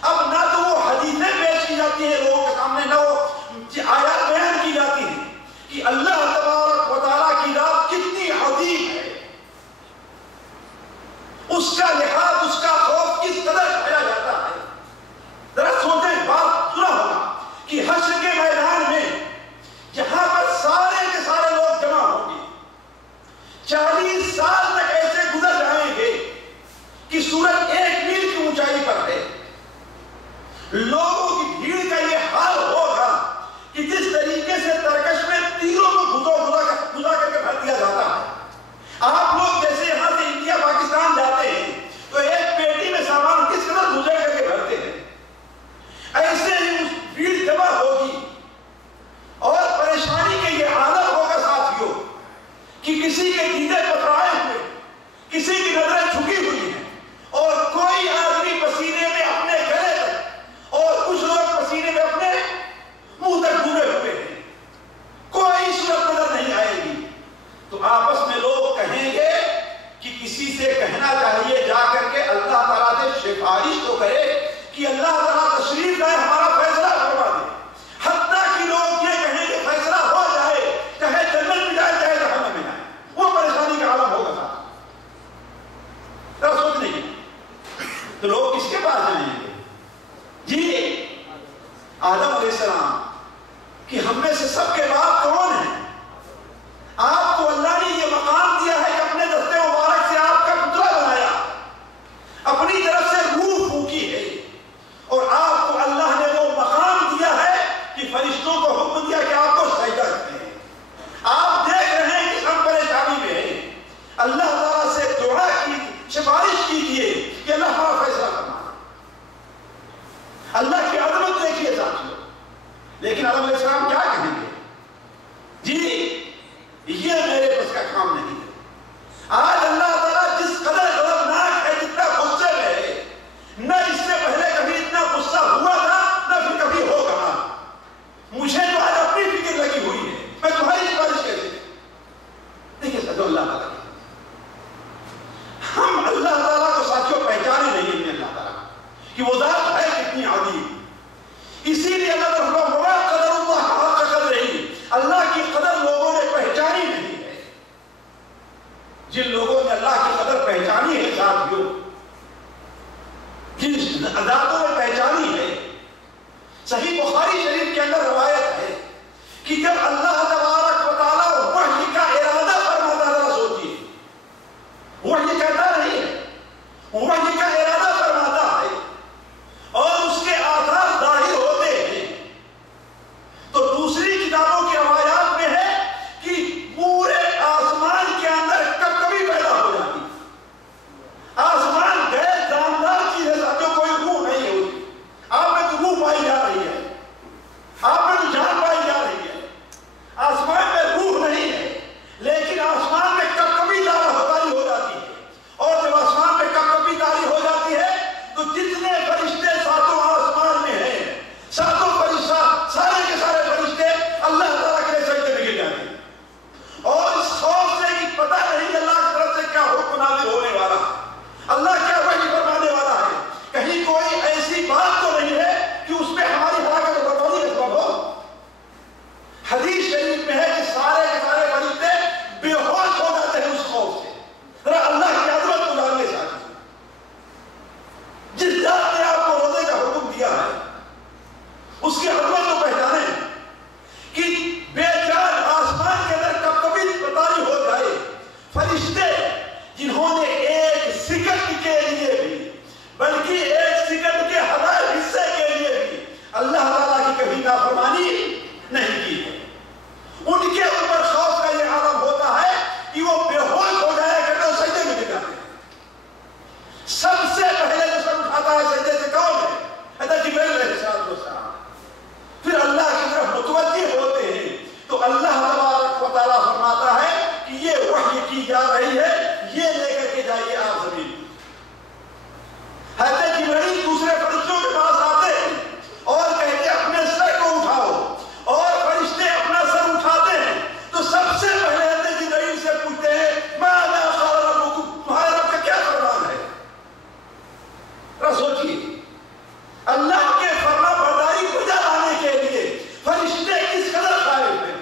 اب نہ تو وہ حدیثیں پیش کی جاتی ہیں لوگوں کے سامنے، نہ وہ آیات بیان کی جاتی ہیں کہ اللہ تبارک و تعالیٰ کی ذات کتنی عظیم ہے، اس کا لحاظ اس کا خوف کس قدر کیا جاتا ہے۔ ذرا سوچیں، بات سنا ہوگا کہ حشر کے میدان میں جہاں پر سارے کے سارے لوگ جمع ہوں گے، 40 سال تک ایسے گزر جائیں گے کہ سورج 1 میل کی اونچائی پر ہے، لوگوں کی بھیڑ کا یہ حال ہوگا کہ جس طریقے سے ترکش میں تیروں کو گزا کر کے بھر دیا جاتا ہے۔ آپ لوگ جیسے یہاں سے انڈیا پاکستان جاتے ہیں تو ایک پیٹی میں سامان کس قدر گزر کر کے بھرتے ہیں، ایسے ہی اس بھیڑ جمع ہوگی اور پریشانی کے یہ حالت ہوگا ساتھیوں کہ کسی کے دیدے پترائے ہوئے، کسی کی نظریں جھکی ہوئی ہیں، اور کوئی آدمی پسینے میں اپنے گلے تک اور کچھ لوگ پسینے میں اپنے منہ تک ڈوبے ہوئے ہیں، کوئی صورت نظر نہیں آئے گی۔ تو آپس میں لوگ کہیں گے کہ کسی سے کہنا چاہیے جا کر کے اللہ تعالیٰ سے سفارش تو کرے کہ اللہ تعالیٰ تشریف لائے، ہمارا فیصلہ کروا دے۔ حتیٰ کہ لوگ یہ کہیں کہ فیصلہ ہو جائے، چاہے جنت میں جائے چاہے جہنم میں جائے، وہ پریشانی کا عالم ہوگا تھا۔ سوچنے کی تو لوگ کس کے پاس جائیں گے؟ جی آدم علیہ السلام کہ ہم میں سے سب کے باپ کون ہیں؟ آپ کو اللہ نے یہ مقام دیا ہے کہ اپنے دستے مبارک سے آپ کا پتلا بنایا، اپنی طرف سے روح پھونکی ہے، اور آپ کو اللہ نے وہ مقام دیا ہے کہ فرشتوں کو حکم دیا کہ آپ کو سجدہ کریں۔ آپ دیکھ رہے ہیں کہ ہم پریشانی میں ہیں، اللہ تعالیٰ سے دعا کی، سفارش کیجیے کہ اللہ ہمارا فیصلہ کرنا۔ اللہ کی عظمت دیکھیے ساتھیوں، لیکن آدم علیہ السلام کیا کہیں گے؟ جی یہ میرے بس کا کام نہیں ہے۔ آج اللہ تعالیٰ جس قدر غضبناک ہے، جتنا غصے میں ہے، نہ اس سے پہلے کبھی اتنا غصہ ہوا تھا نہ پھر کبھی ہوگا۔ مجھے تو آج اپنی فکر لگی ہوئی ہے، میں تمہاری سفارش کیسے؟ دیکھیے ساتھیوں، اللہ تعالیٰ ہم اللہ تعالیٰ کو ساتھیوں پہچانے نہیں ہیں، اللہ تعالیٰ کہ وہ ذات ہے کتنی عظیم۔ اسی لیے اللہ تعالیٰ قدر اللہ حق قدر ہی، اللہ کی قدر لوگوں نے پہچانی نہیں ہے۔ جن لوگوں نے اللہ کی قدر پہچانی ہے ساتھیوں، جن ذاتوں نے پہچانی ہے، صحیح بخاری شریف کے اندر روایت ہے کہ جب اللہ تبارک و تعالیٰ وحی کا ارادہ فرماتا ہے، سوچیے وحی کہتا نہیں ہے، وحی کا ارادہ فرماتا ہے اور اس کے آثار ظاہر ہوتے ہیں، تو دوسری کتابوں کی روایات میں ہے کہ پورے آسمان کے اندر کبھی پیدا ہو جاتی، آسمان غیر جاندار چیز ہے ساتھیوں، کوئی روح نہیں ہے اس کی، آپ میں تو روح پائی جا رہی ہے، آپ میں تو جان پائی جا رہی ہے، آسمان میں روح نہیں ہے، لیکن آسمان میں کبھی تارہ ہوتاری ہو جاتی ہے، اور جب آسمان میں کبھی تارہ اللہ کیا وحی فرمانے والا ہے؟ کہیں کوئی ایسی بات تو نہیں ہے کہ اس میں ہماری ہلاکت اور بربادی کا سبب ہو؟ حدیث شریف میں ہے کہ سارے کے سارے فرشتے بے ہوش ہو جاتے ہیں اس خوف سے. ذرا اللہ کی عظمت کو جاننے چاہیے. جس ذات نے آپ کو روزے کا حکم دیا ہے اس کی عظمت کو پہچانیں کہ بے جان آسمان کے اندر کب کبھی پتاری ہو جائے. فرشتے جنہوں نے ایک سیکنڈ کے لیے بھی بلکہ ایک سیکنڈ کے 1000 حصے کے لیے بھی اللہ تعالیٰ کی کبھی نافرمانی نہیں کی ہے. ان کے اوپر خوف کا یہ عالم ہوتا ہے کہ وہ بے ہوش ہو جائے کہ وہ سجدے میں گر جاتے ہیں. سب سے پہلے جو سر اٹھاتا ہے سجدے سے کون ہے؟ حضرت جبرائیل علیہ السلام. پھر اللہ کی طرف متوجہ ہوتے ہیں تو اللہ تبارک و تعالیٰ فرماتا ہے کہ یہ وحی کی جا رہی ہے، یہ لے کر کے جائیے آپ زمین. حضرت جبرائیل دوسرے فرشتوں کے پاس آتے ہیں اور کہتے ہیں اپنے سر کو اٹھاؤ، اور فرشتے اپنا سر اٹھاتے ہیں تو سب سے پہلے حضرت جبرائیل سے پوچھتے ہیں ماذا قال ربکم، تمہارے رب کا کیا فرمان ہے؟ ذرا سوچیے، اللہ کے فرما برداری کو جلانے کے لیے فرشتے کس قدر قائل ہیں.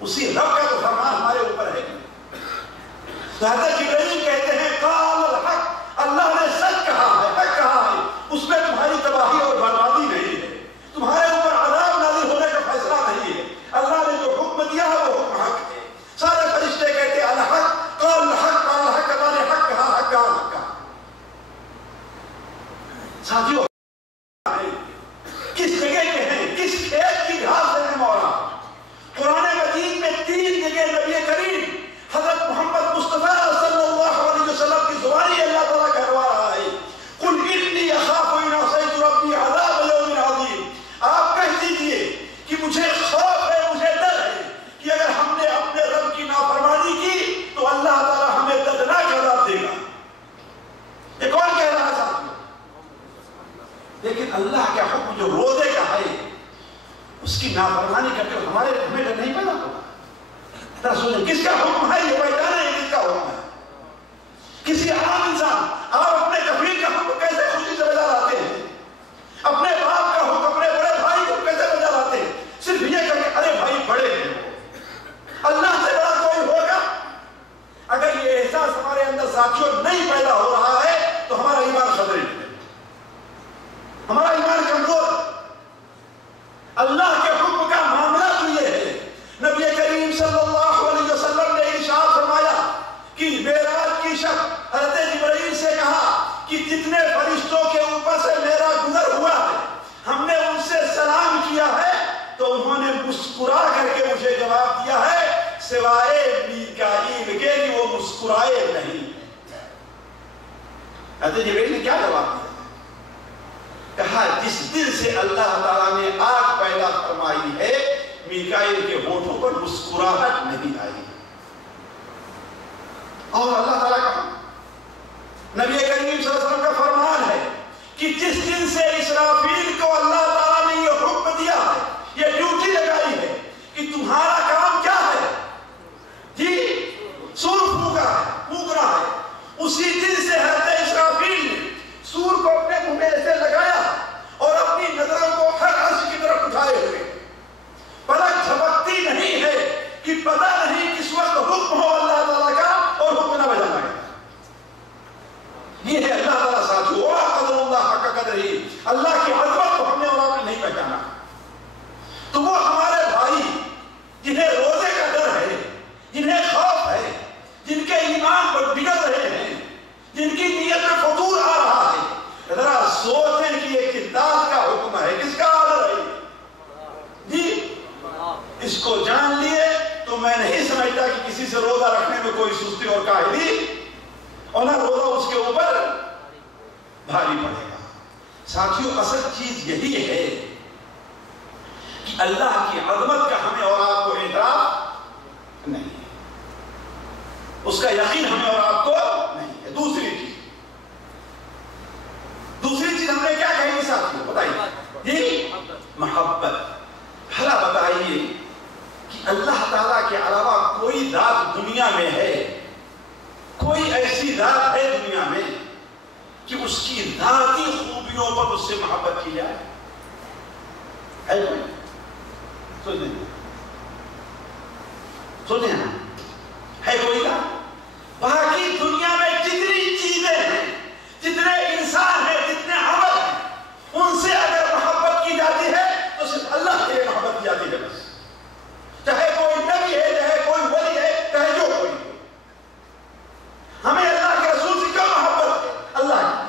اسی رب کا تو فرمان ہمارے اوپر ہے. تو حضرت جبرائیل کہتے ہیں قال الحق، اللہ نے سچ کہا ہے، حق کہا ہے، اس میں تمہاری تباہی اور بربادی نہیں ہے، تمہارے اوپر عذاب نازل ہونے کا فیصلہ نہیں ہے. اللہ نے جو حکم دیا ہے وہ حکم حق ہے. سارے فرشتے کہتے ہیں الحق قال الحق قال الحق، اللہ نے حق کہا، حق کہا، حق کہا. ساتھیوں کس جگہ کے ہیں، کس کھیت کی گھاس ہیں مولا؟ قرآن مجید میں 3 جگہ نبی کریم حضرت محمد مصطفیٰ صلی اللہ علیہ وسلم کی زبانی اللہ تعالیٰ کہوا رہا ہے قل انی اخاف ان عصیت ربی عذاب یوم عظیم. آپ کہہ دیجئے کہ مجھے خوف ہے، مجھے ڈر ہے کہ اگر ہم نے اپنے رب کی نافرمانی کی تو اللہ تعالیٰ ہمیں دردناک عذاب دے گا. یہ کون کہہ رہا ہے ساتھ؟ لیکن اللہ کا حکم جو روزے کا ہے اس کی نافرمانی کر کے ہمیں ڈر نہیں پیدا ہوگا. ذرا سوچیں کس کا حکم ہے، یہ پہچانے کس کا حکم ہے. کسی عام انسان آپ اپنے کفیل کا حکم کیسے خوشی سے بجا لاتے ہیں؟ اپنے باپ کا حکم اپنے بڑے بھائی کو کیسے بجا لاتے ہیں؟ صرف یہ کہ ارے بھائی بڑے ہیں. اللہ سے بڑا کوئی ہوگا؟ اگر یہ احساس ہمارے اندر ساتھیوں نہیں پیدا ہو رہا ہے تو ہمارا ایمان خطرے میں ہے، ہمارا ایمان کمزور. اللہ کے حکم کا معاملہ تو یہ ہے. نبی کریم صلی اللہ علیہ وسلم نے ارشاد فرمایا کہ معراج کی شب حضرت جبرائیل سے کہا کہ جتنے فرشتوں کے اوپر سے میرا گزر ہوا ہے ہم نے ان سے سلام کیا ہے تو انہوں نے مسکرا کر کے مجھے جواب دیا ہے سوائے میکائیل کے کہ وہ مسکرائے نہیں. حضرت جبرائیل نے کیا جواب دیا؟ کہا جس دن سے اللہ تعالیٰ نے آگ پیدا فرمائی ہے میکائیل کے ہونٹوں پر مسکراہٹ نہیں آئی. اور اللہ تعالیٰ کا نبی کریم صلی اللہ علیہ وسلم کا فرمان ہے کہ جس دن سے اسرافیل کو اللہ تعالیٰ نے یہ حکم دیا ہے، یہ ڈیوٹی لگائی ہے کہ تمہارا کام کیا ہے جی سور پھونکنا ہے، اسی دن سے حضرت اسرافیل نے سور کو اپنے منہ میں ایسے لگایا اور اپنی نظروں کو ہر عرش کی طرف اٹھائے ہوئے پلک جھپکتی نہیں ہے کہ پتہ نہیں کس وقت حکم ہو اللہ تعالیٰ کا اور حکم نہ بجانا ہے. یہ ہے اللہ تعالیٰ ساتھیو قدر اللہ حق قدر ہی. اللہ کی عظمت کو ہم نے اور آپ نے نہیں پہچانا. تو وہ ہمارے بھائی جنہیں روزے کا ڈر ہے، جنہیں خوف ہے، جن کے ایمان پر بگڑ رہے ہیں، جن کی نیت میں فطور آ رہا ہے، ذرا سوچیں کہ یہ کتاب کا حکم ہے، کس کا آرڈر ہے جی. اس کو جان لیے تو میں نہیں سمجھتا کہ کسی سے روزہ رکھنے میں کوئی سستی اور کاہلی اور نہ روزہ اس کے اوپر بھاری پڑے گا. ساتھیوں اصل چیز یہی ہے کہ اللہ کی عظمت کا ہمیں اور آپ کو اعتراف نہیں ہے، اس کا یقین ہمیں اور آپ کو نہیں ہے. دوسری چیز ہم نے کیا کہی ساتھیوں بتائیے جی محبت. بھلا بتائیے کہ اللہ تعالیٰ کے علاوہ کوئی ذات دنیا میں ہے، کوئی ایسی ذات ہے دنیا اس کی ذاتی خوبیوں پر اس سے محبت کی جائے؟ ہے کوئی؟ سنیں نا، ہے کوئی نا؟ باقی دنیا میں جتنی چیزیں ہیں، جتنے انسان ہیں، جتنے عمل ہیں، ان سے اگر محبت کی جاتی ہے تو صرف اللہ کے محبت کی جاتی ہے بس. چاہے کوئی نبی ہے، چاہے کوئی ولی ہے، چاہے جو کوئی ہے. ہمیں اللہ کے رسول سے کیوں محبت ہے؟ اللہ کی.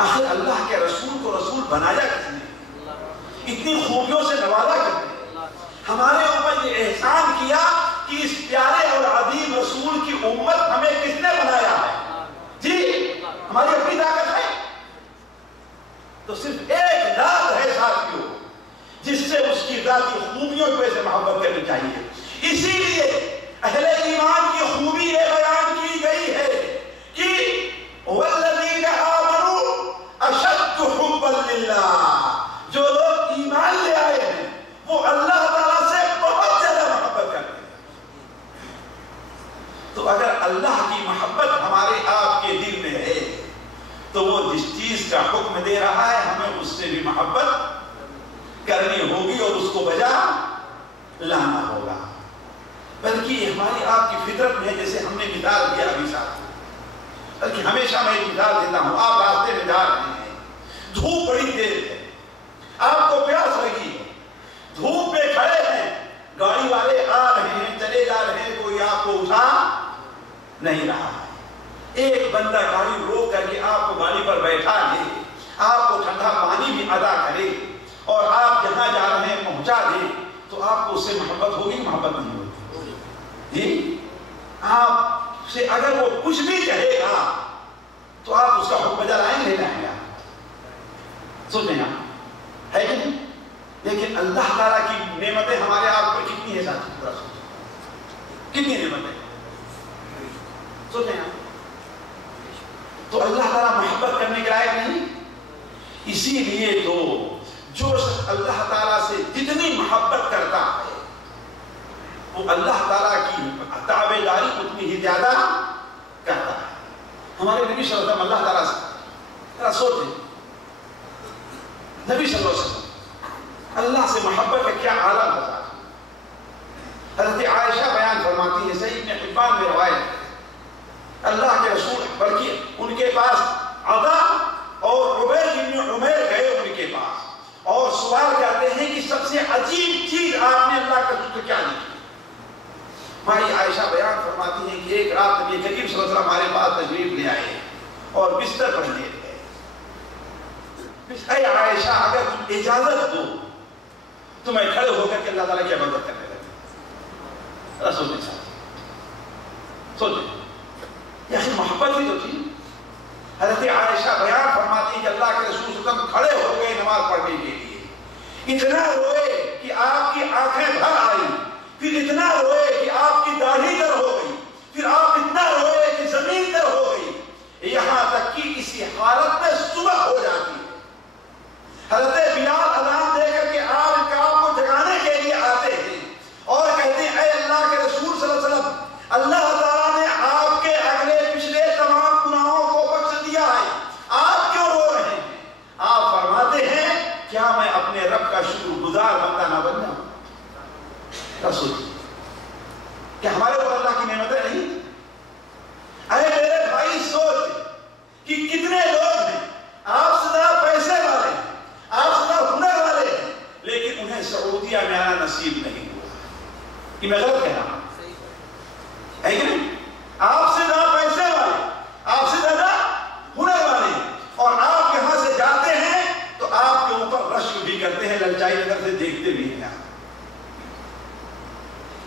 آخر اللہ کے رسول کو رسول بنایا کس نے؟ اتنی خوبیوں سے نوازا کس نے؟ ہمارے اوپر یہ احسان کیا کہ اس پیارے اور عظیم رسول کی امت ہمیں کس نے بنایا ہے؟ جی ہماری اپنی طاقت ہے؟ تو صرف ایک ذات ہے ساتھیوں جس سے اس کی ذاتی خوبیوں پہ سے محبت کرنی چاہیے. اسی لیے اہل ایمان کی خوبی یہ بیان کی گئی ہے کہ والذین آمنوا اشد حبا للہ، جو لوگ ایمان لے آئے ہیں وہ اللہ تعالیٰ سے بہت زیادہ محبت کرتے ہیں. تو اگر اللہ کی محبت ہمارے آپ کے دل میں ہے تو وہ جس چیز کا حکم دے رہا ہے ہمیں اس سے بھی محبت کرنی ہوگی اور اس کو بجا لانا ہوگا. بلکہ ہماری آپ کی فطرت میں ہے، جیسے ہم نے مثال دیا ابھی ساتھ، بلکہ ہمیشہ میں ایک مثال دیتا ہوں. آپ راستے میں جا رہے ہیں، دھوپ بڑی تیز ہے، آپ کو پیاس لگی ہے، دھوپ میں کھڑے ہیں، گاڑی والے آ رہے ہیں، چلے جا رہے ہیں، کوئی آپ کو اٹھا نہیں رہا ہے. ایک بندہ گاڑی روک کر کے آپ کو گاڑی پر بیٹھا لے، آپ کو ٹھنڈا پانی بھی عطا کرے اور آپ جہاں جا رہے ہیں پہنچا دے، تو آپ کو اس سے محبت ہوگی؟ محبت نہیں ہوگی. جی آپ سے اگر وہ کچھ بھی کہے گا تو آپ اس کا حکم بجا لائیں گے؟ لائیں گے. سنیں آپ ہے کہ نہیں؟ لیکن اللہ تعالیٰ کی نعمتیں ہمارے آپ پر کتنی ہے ساتھ؟ کتنی نعمتیں؟ سنیں آپ. تو اللہ تعالیٰ محبت کرنے کے لائق نہیں. اسی لیے تو جو اللہ تعالیٰ سے جتنی محبت کرتا ہے وہ اللہ تعالیٰ کی تابع داری اتنی ہی زیادہ کرتا ہے. ہمارے نبی صلی اللہ علیہ وسلم اللہ تعالیٰ سے ذرا سوچیں، نبی صلی اللہ علیہ وسلم اللہ سے محبت کا کیا عالم بتا. حضرت عائشہ بیان فرماتی ہے، صحیح ابن حبان میں روایت ہے، اللہ کے رسول بلکہ ان کے پاس عطا اور عبید بن عمیر گئے ان کے پاس اور سوال کرتے ہیں کہ سب سے عجیب چیز آپ نے اللہ کے رسول سے کیا دیکھی؟ ہماری عائشہ بیان فرماتی ہے کہ ایک رات نبی کریم صلی اللہ علیہ وسلم ہمارے پاس تشریف لے آئے اور بستر پر لیٹ گئے. اے عائشہ اگر تم اجازت دو تو میں کھڑے ہو کر کے اللہ تعالیٰ کی عبادت کرنے لگا. رسول کے ساتھ سوچیں، یہ محبت ہی تو تھی. حضرت عائشہ بیان فرماتی ہے کہ اللہ کے رسول صلی اللہ علیہ وسلم کھڑے ہو گئے نماز پڑھنے کے لیے. اتنا روئے کہ آپ کی آنکھیں بھر آئی، پھر اتنا روئے کہ آپ کی داڑھی در ہو گئی، پھر آپ اتنا روئے کہ زمین در ہو گئی، یہاں تک کہ اسی حالت میں صبح ہو جاتی ہے. حضرت بلال اذان دے کر کے آپ کو جگانے کے لیے آتے ہیں اور کہتے ہیں اے اللہ کے رسول صلی اللہ علیہ وسلم، اللہ تعالیٰ نے آپ کے اگلے پچھلے تمام گناہوں کو بخش دیا ہے، آپ کیوں رو رہے ہیں؟ آپ فرماتے ہیں کیا میں اپنے رب کا شکر گزار بندہ نہ بن جاؤں؟ رسول کہ ہمارے اوپر اللہ کی نعمتیں نہیں؟ اے میرے بھائی سوچ کہ کتنے لوگ ہیں آپ سے زیادہ پیسے والے ہیں، آپ سے زیادہ ہنر والے ہیں، لیکن انہیں سعودیہ میں آنا نصیب نہیں ہوا. کہ میں غلط کہہ رہا ہوں؟ ہے کہ نہیں؟ آپ سے زیادہ پیسے والے، آپ سے زیادہ ہنر والے، اور آپ یہاں سے جاتے ہیں تو آپ کے اوپر رشک بھی کرتے ہیں، للچائی نظر سے دیکھتے بھی ہیں.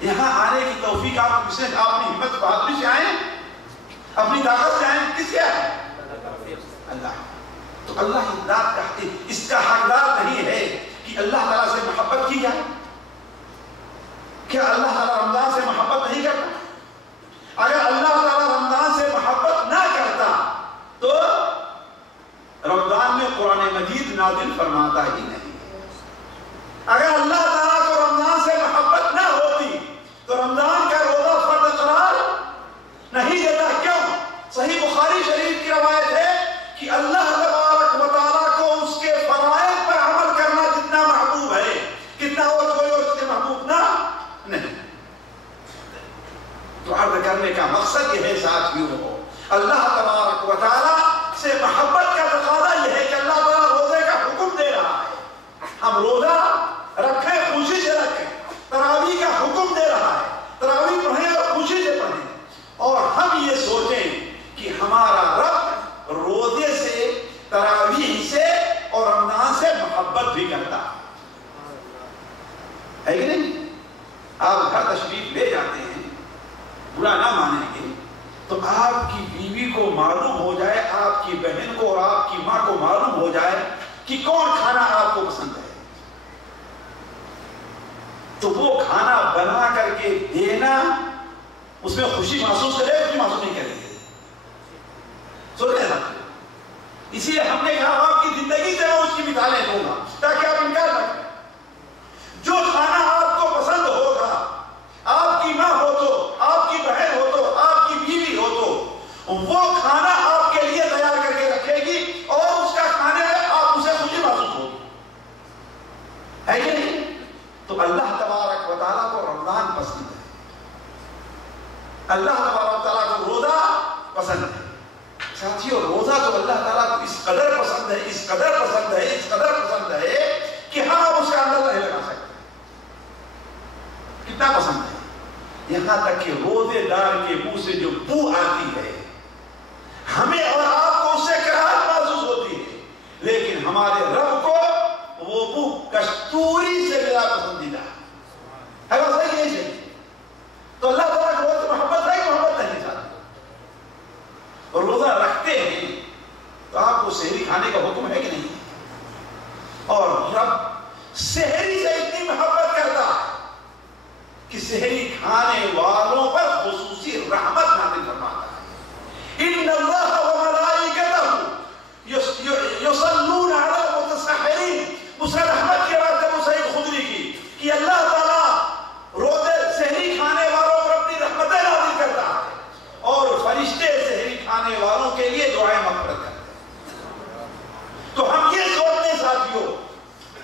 یہاں آنے کی توفیق آپ کو کس نے؟ آپ اپنی ہمت بہادری سے آئے، اپنی طاقت سے آئے، کس سے آئے؟ اللہ. تو اللہ ذات کا اس کا حقدار نہیں ہے کہ اللہ تعالیٰ سے محبت کی جائے. کیا اللہ تعالیٰ رمضان سے محبت نہیں کرتا؟ اگر اللہ تعالیٰ رمضان سے محبت نہ کرتا تو رمضان میں قرآن مجید نازل فرماتا ہی نہیں. اگر اللہ تعالیٰ کو رمضان سے محبت نہ ہوتی تو رمضان کا روزہ فرض قرار نہیں دیتا. کیوں؟ صحیح بخاری شریف صبر کرنے کا مقصد یہ ہے ساتھیوں، اللہ تبارک و تعالیٰ سے محبت کا تقاضا یہ ہے کہ اللہ تعالیٰ روزے کا حکم دے رہا ہے، ہم روزہ رکھیں، خوشی سے رکھیں، تراویح کا حکم دے رہا ہے، تراویح پڑھیں اور خوشی سے پڑھیں، اور ہم یہ سوچیں کہ ہمارا رب روزے سے، تراویح سے اور رمضان سے محبت بھی کرتا ہے کہ نہیں؟ آپ گھر تشریف لے جاتے ہیں، برا نہ مانیں گے تو آپ کی بیوی کو معلوم ہو جائے، آپ کی بہن کو اور آپ کی ماں کو معلوم ہو جائے کہ کون کھانا آپ کو پسند ہے، تو وہ کھانا بنا کر کے دینا، اس میں خوشی محسوس کرے، خوشی محسوس نہیں کرے گی، سن رہے ہیں؟ اسی لیے ہم نے کہا آپ کی زندگی سے میں اس کی مثالیں دوں گا تاکہ آپ انکار نہ کریں۔ جو کھانا آپ کو پسند ہوگا، آپ کی ماں ہو تو، آپ کی بہن ہو تو، آپ کی بیوی ہو تو، وہ کھانا آپ کے لیے تیار کر کے رکھے گی اور اس کا کھانے میں آپ اسے خوشی محسوس ہوگی، ہے کہ نہیں؟ تو اللہ تبارک و تعالیٰ کو رمضان پسند ہے، اللہ تبارک و تعالیٰ کو روزہ پسند ہے۔ ساتھیوں، روزہ تو اللہ تعالیٰ کو اس قدر پسند ہے، اس قدر پسند ہے، اس قدر پسند ہے کہ ہم اب اس کا اندازہ نہیں لگا سکتے کتنا پسند ہے، یہاں تک کہ روزے دار کے منہ سے جو بو آتی ہے ہمیں اور آپ کو اس سے کراہت محسوس ہوتی ہے، لیکن ہمارے رب کو وہ بو کستوری سے زیادہ پسندیدہ ہے، بس صحیح نہیں چاہیے۔ تو اللہ تعالیٰ کو روزہ محبت ہے کہ محبت نہیں چاہتے؟ اور روزہ رکھتے ہیں تو آپ کو سحری کھانے کا حکم ہے کہ نہیں؟ اور رب سحری سے اتنی محبت کرتا ہے کہ سحری کھانے والوں پر خصوصی رحمت نازل فرماتا ہے۔ ان اللہ و ملائکتہ یصلون علی المتسحرین، اس رحمت کے بعد ابو سعید خدری کی کہ اللہ تعالیٰ روزے سحری کھانے والوں پر اپنی رحمتیں نازل کرتا ہے اور فرشتے سحری کھانے والوں کے لیے دعائیں مغفرت کرتے ہیں۔ تو ہم یہ سوچتے ہیں ساتھیوں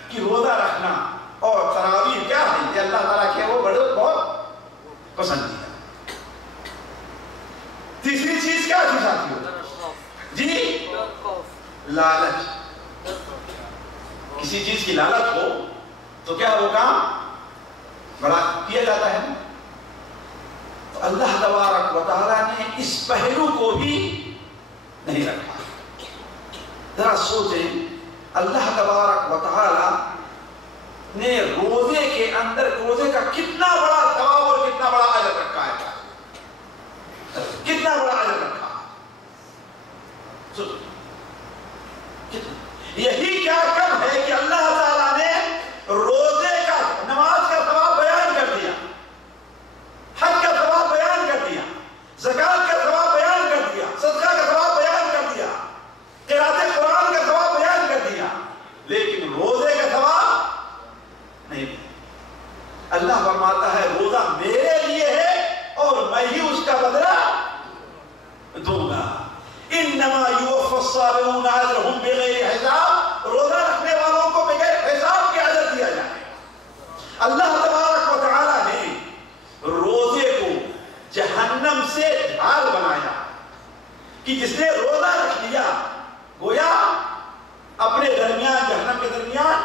کہ روزہ رکھنا اور تراویح کیا ہے، یہ اللہ تعالیٰ کے وہ بڑے بہت پسندیدہ۔ تیسری چیز کیا تھی ساتھیوں؟ جی، لالچ۔ کسی چیز کی لالچ ہو تو کیا وہ کام بڑا کیا جاتا ہے۔ تو اللہ تبارک و تعالیٰ نے اس پہلو کو بھی نہیں رکھا۔ ذرا سوچیں، اللہ تبارک و تعالیٰ نے روزے کے اندر روزے کا کتنا بڑا ثواب اور کتنا بڑا اجر رکھا ہے، کتنا بڑا اجر رکھا ہے۔ یہی کیا کم ہے کہ اللہ تعالیٰ نے روزے کا، نماز کا ثواب بیان کر دیا، حج کا ثواب بیان کر دیا، زکات کا ثواب بیان کر دیا، صدقہ کا ثواب بیان کر دیا، قراءت قرآن کا ثواب بیان کر دیا، لیکن روزے کا ثواب نہیں۔ اللہ فرماتا ہے روزہ میرے لیے ہے اور میں ہی اس کا بدلہ دوں گا۔ انما یوفی الصابرون اجرهم بغیر حساب، روزہ رکھنے والوں کو بغیر حساب کے اجر دیا جائے۔ اللہ تبارک و تعالیٰ نے روزے کو جہنم سے ڈھال بنایا کہ جس نے روزہ رکھ لیا گویا اپنے درمیان، جہنم کے درمیان،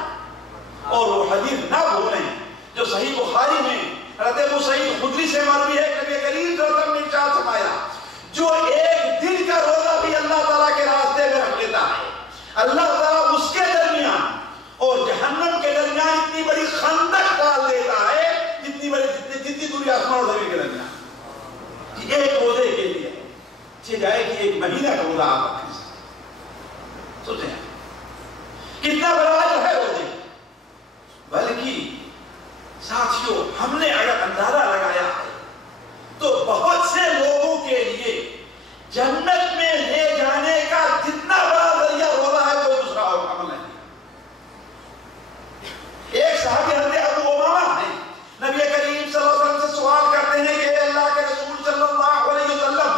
اور وہ حدیث نہ بھولیں جو صحیح بخاری میں حضرت ابو سعید خدری سے مروی ہے، نبی کریم صلی اللہ علیہ وسلم نے ارشاد فرمایا جو ایک دن کا روزہ بھی اللہ تعالیٰ کے راستے میں رکھ لیتا ہے، اللہ تعالیٰ اس کے درمیان اور جہنم کے درمیان اتنی بڑی خندق ڈال دیتا ہے جتنی دوری آسمان اور زمین کے درمیان، کہ ایک روزے کے لیے جائے کہ ایک مہینہ کا روزہ آپ رکھیں۔ سوچیں کتنا بڑا اجر ہے روزے۔ بلکہ ساتھیوں، ہم نے اگر اندازہ لگایا ہے تو بہت سے لوگوں کے لیے جنت میں لے جانے کا جتنا بڑا ذریعہ روزہ ہے کوئی دوسرا اور عمل نہیں۔ ایک صحابی حضرت ابو امامہ ہیں، نبی کریم صلی اللہ علیہ وسلم سے سوال کرتے ہیں کہ اے اللہ کے رسول صلی اللہ علیہ وسلم،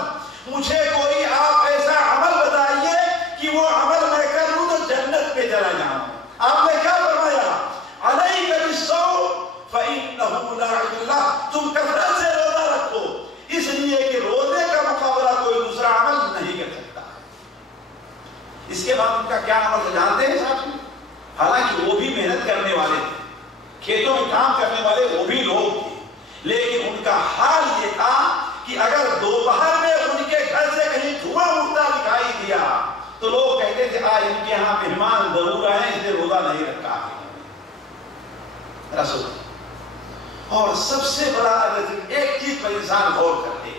مجھے کوئی آپ ایسا عمل بتا کے بعد ان کا کیا عمل تھا جانتے ہیں صاحب؟ حالانکہ وہ بھی محنت کرنے والے تھے، کھیتوں میں کام کرنے والے وہ بھی لوگ تھے، لیکن ان کا حال یہ تھا کہ اگر دوپہر میں ان کے گھر سے کہیں دھواں اٹھتا دکھائی دیا تو لوگ کہتے تھے آج ان کے ہاں مہمان ضرور آئے، اس نے روزہ نہیں رکھا ہے۔ رسول اور سب سے بڑا اگر ایک چیز پر انسان غور کرتے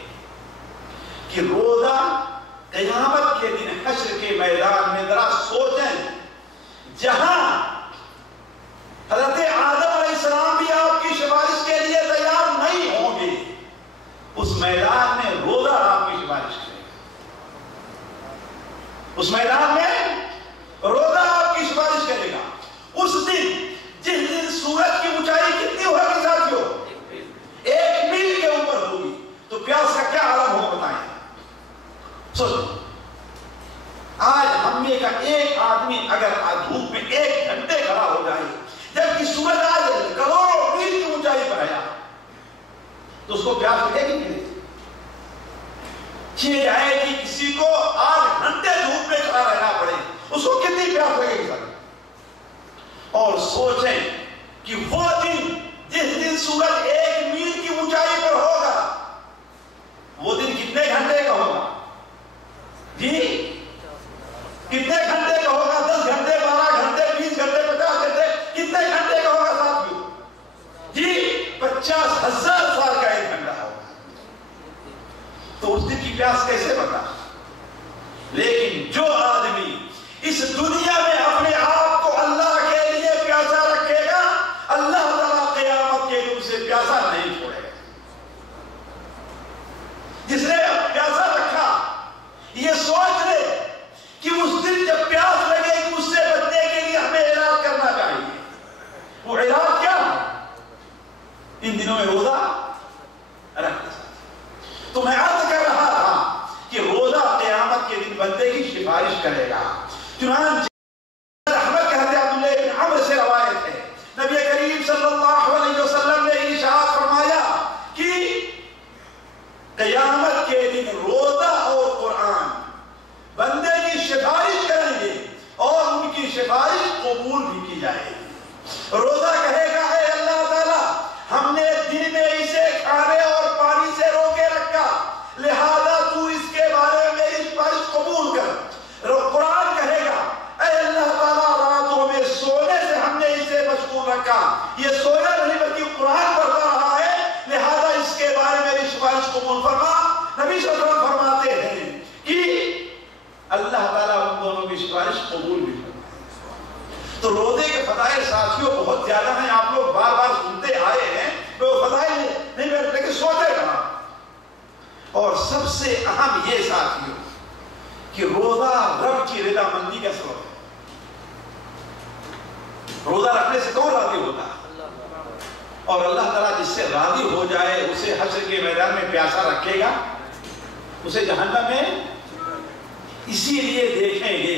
کہ روزہ قیامت کے دن حشر کے میدان میں ذرا سوچیں، جہاں حضرت آدم علیہ السلام بھی آپ کی سفارش کے لیے تیار نہیں ہوں گے، اس میدان میں روزہ آپ کی سفارش کرے گا، اس میدان میں روزہ آپ کی سفارش کرے گا۔ اس دن جس دن سورج کی اونچائی کتنی ہوگی ساتھیوں؟ 1 میل کے اوپر ہوگی، تو پیاس کا کیا عالم ہو بتائیں؟ سوچو، آج ہم میں کا ایک آدمی اگر دھوپ میں 1 گھنٹے کھڑا ہو جائے جبکہ سورج آج کروڑوں میل کی اونچائی پر آیا تو اس کو پیاس لگے گی نہیں؟ یہ جائے کہ کسی کو 8 گھنٹے دھوپ میں کھڑا رہنا پڑے، اس کو کتنی پیاس لگے گی سر؟ اور سوچیں کہ وہ دن جس دن سورج 1 میل کی اونچائی پر ہوگا، وہ دن کتنے گھنٹے کا ہوگا؟ جی کتنے گھنٹے کا ہوگا؟ 10 گھنٹے، 12 گھنٹے، 20 گھنٹے، 50 گھنٹے، کتنے گھنٹے کا ہوگا ساتھیوں؟ جی 50,000 سال کا 1 گھنٹہ ہوگا۔ تو اس دن کی پیاس کیسے برداشت؟ لیکن جو آدمی اس دنیا میں اپنے آپ کو اللہ کے لیے پیاسا رکھے گا، اللہ تعالیٰ قیامت کے دن اسے پیاسا نہیں چھوڑے گا۔ جس نے پیاسا رکھا یہ سوچ لے کہ اس دن جب پیاس لگے گی اس سے بچنے کے لیے ہمیں علاج کرنا چاہیے۔ وہ علاج کیا ہے؟ ان دنوں میں روزہ رکھنا۔ تو میں عرض کر رہا تھا کہ روزہ قیامت کے دن بندے کی سفارش کرے گا۔ چنانچہ احمد کہتے عبداللہ بن عمرو سے روایت ہے، نبی کریم صلی اللہ علیہ وسلم نے ارشاد فرمایا کہ قیامت کے دن روزہ اور قرآن بندے کی سفارش کریں گے اور ان کی سفارش قبول بھی کی جائے گی۔ روزہ کہے گا اے اللہ تعالیٰ ہم نے دن میں اسے کھانے اور پانی سے روکے رکھا، لہذا تو اس کے بارے میں میری سفارش قبول کر۔ قرآن کہے گا اے اللہ تعالیٰ راتوں میں سونے سے ہم نے اسے مشغول رکھا، یہ سویا نہیں بلکہ قرآن پڑھتا رہا ہے، لہذا اس کے بارے میں میری سفارش قبول فرما۔ نبی صلی اللہ علیہ وسلم فرماتے ہیں کہ اللہ تعالیٰ ان دونوں کی سفارش قبول بھی فرمائے۔ تو روزے کے فضائل ساتھیوں بہت زیادہ ہیں، آپ لوگ بار بار سنتے آئے ہیں، وہ فضائل نہیں بیٹھتے کہ سوچے کہاں۔ اور سب سے اہم یہ ساتھیوں کہ روزہ رب کی رضا مندی کا سبب ہے۔ روزہ رکھنے سے کون راضی ہوتا ہے؟ اور اللہ تعالیٰ جس سے راضی ہو جائے اسے حشر کے میدان میں پیاسا رکھے گا، اسے جہنم میں۔ اسی لیے دیکھیں گے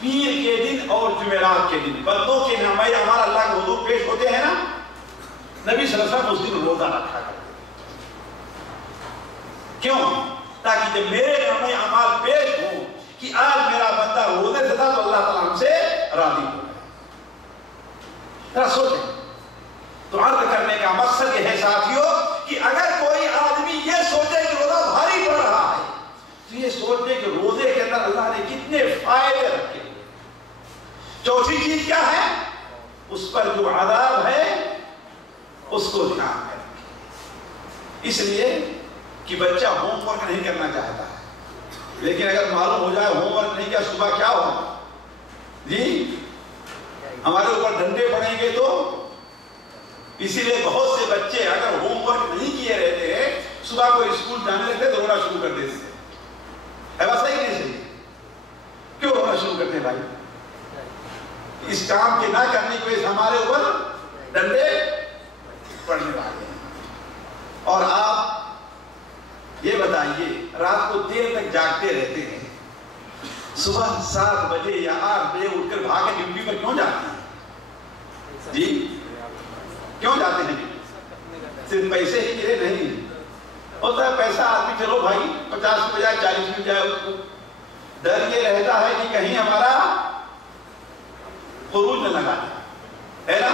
پیر کے دن اور جمعرات کے دن بندوں کے نامہ اعمال اللہ کے حضور پیش ہوتے ہیں نا، نبی صلی اللہ علیہ وسلم اس دن روزہ رکھا کرتے۔ کیوں؟ تاکہ جب میرے نامہ اعمال پیش ہوں کہ آج میرا بندہ روزے سے تھا تو اللہ تعالیٰ ہم سے راضی ہو جائے۔ ذرا سوچیں۔ تو عرض کرنے کا مقصد یہ ہے ساتھیوں کہ اگر کوئی آدمی یہ سوچے کہ روزہ بھاری پڑ رہا ہے تو یہ سوچے کہ روزے کے اندر اللہ نے کتنے فائدے رکھے۔ چوتھی چیز کیا ہے؟ اس پر جو عذاب ہے اس کو دھیان میں رکھیں۔ اس لیے کہ بچہ ہوم ورک نہیں کرنا چاہتا ہے، لیکن اگر معلوم ہو جائے ہوم ورک نہیں کیا صبح کیا ہوگا؟ جی ہمارے اوپر ڈنڈے پڑیں گے۔ تو اسی لیے بہت سے بچے اگر ہوم ورک نہیں کیے رہتے ہیں صبح کو اسکول جانے لگتے تو رونا شروع کر دیتے ہیں۔ ہے بات صحیح نہیں صحیح؟ کیوں رونا شروع کرتے ہیں بھائی؟ اس کام کے نہ کرنے کی وجہ سے ہمارے اوپر ڈنڈے پڑنے والے ہیں۔ اور آپ یہ بتائیے رات کو دیر تک جاگتے رہتے ہیں، صبح 7 بجے یا 8 بجے اٹھ کر بھاگ کے ڈیوٹی پر کیوں جاتے ہیں؟ جی کیوں جاتے ہیں؟ صرف پیسے ہی کے لیے نہیں ہوتا ہے۔ پیسہ آدمی چلو بھائی 50 کی بجائے 40 کی بجائے، اس کو ڈر یہ رہتا ہے کہ کہیں ہمارا خروج نہ لگا ہے نا،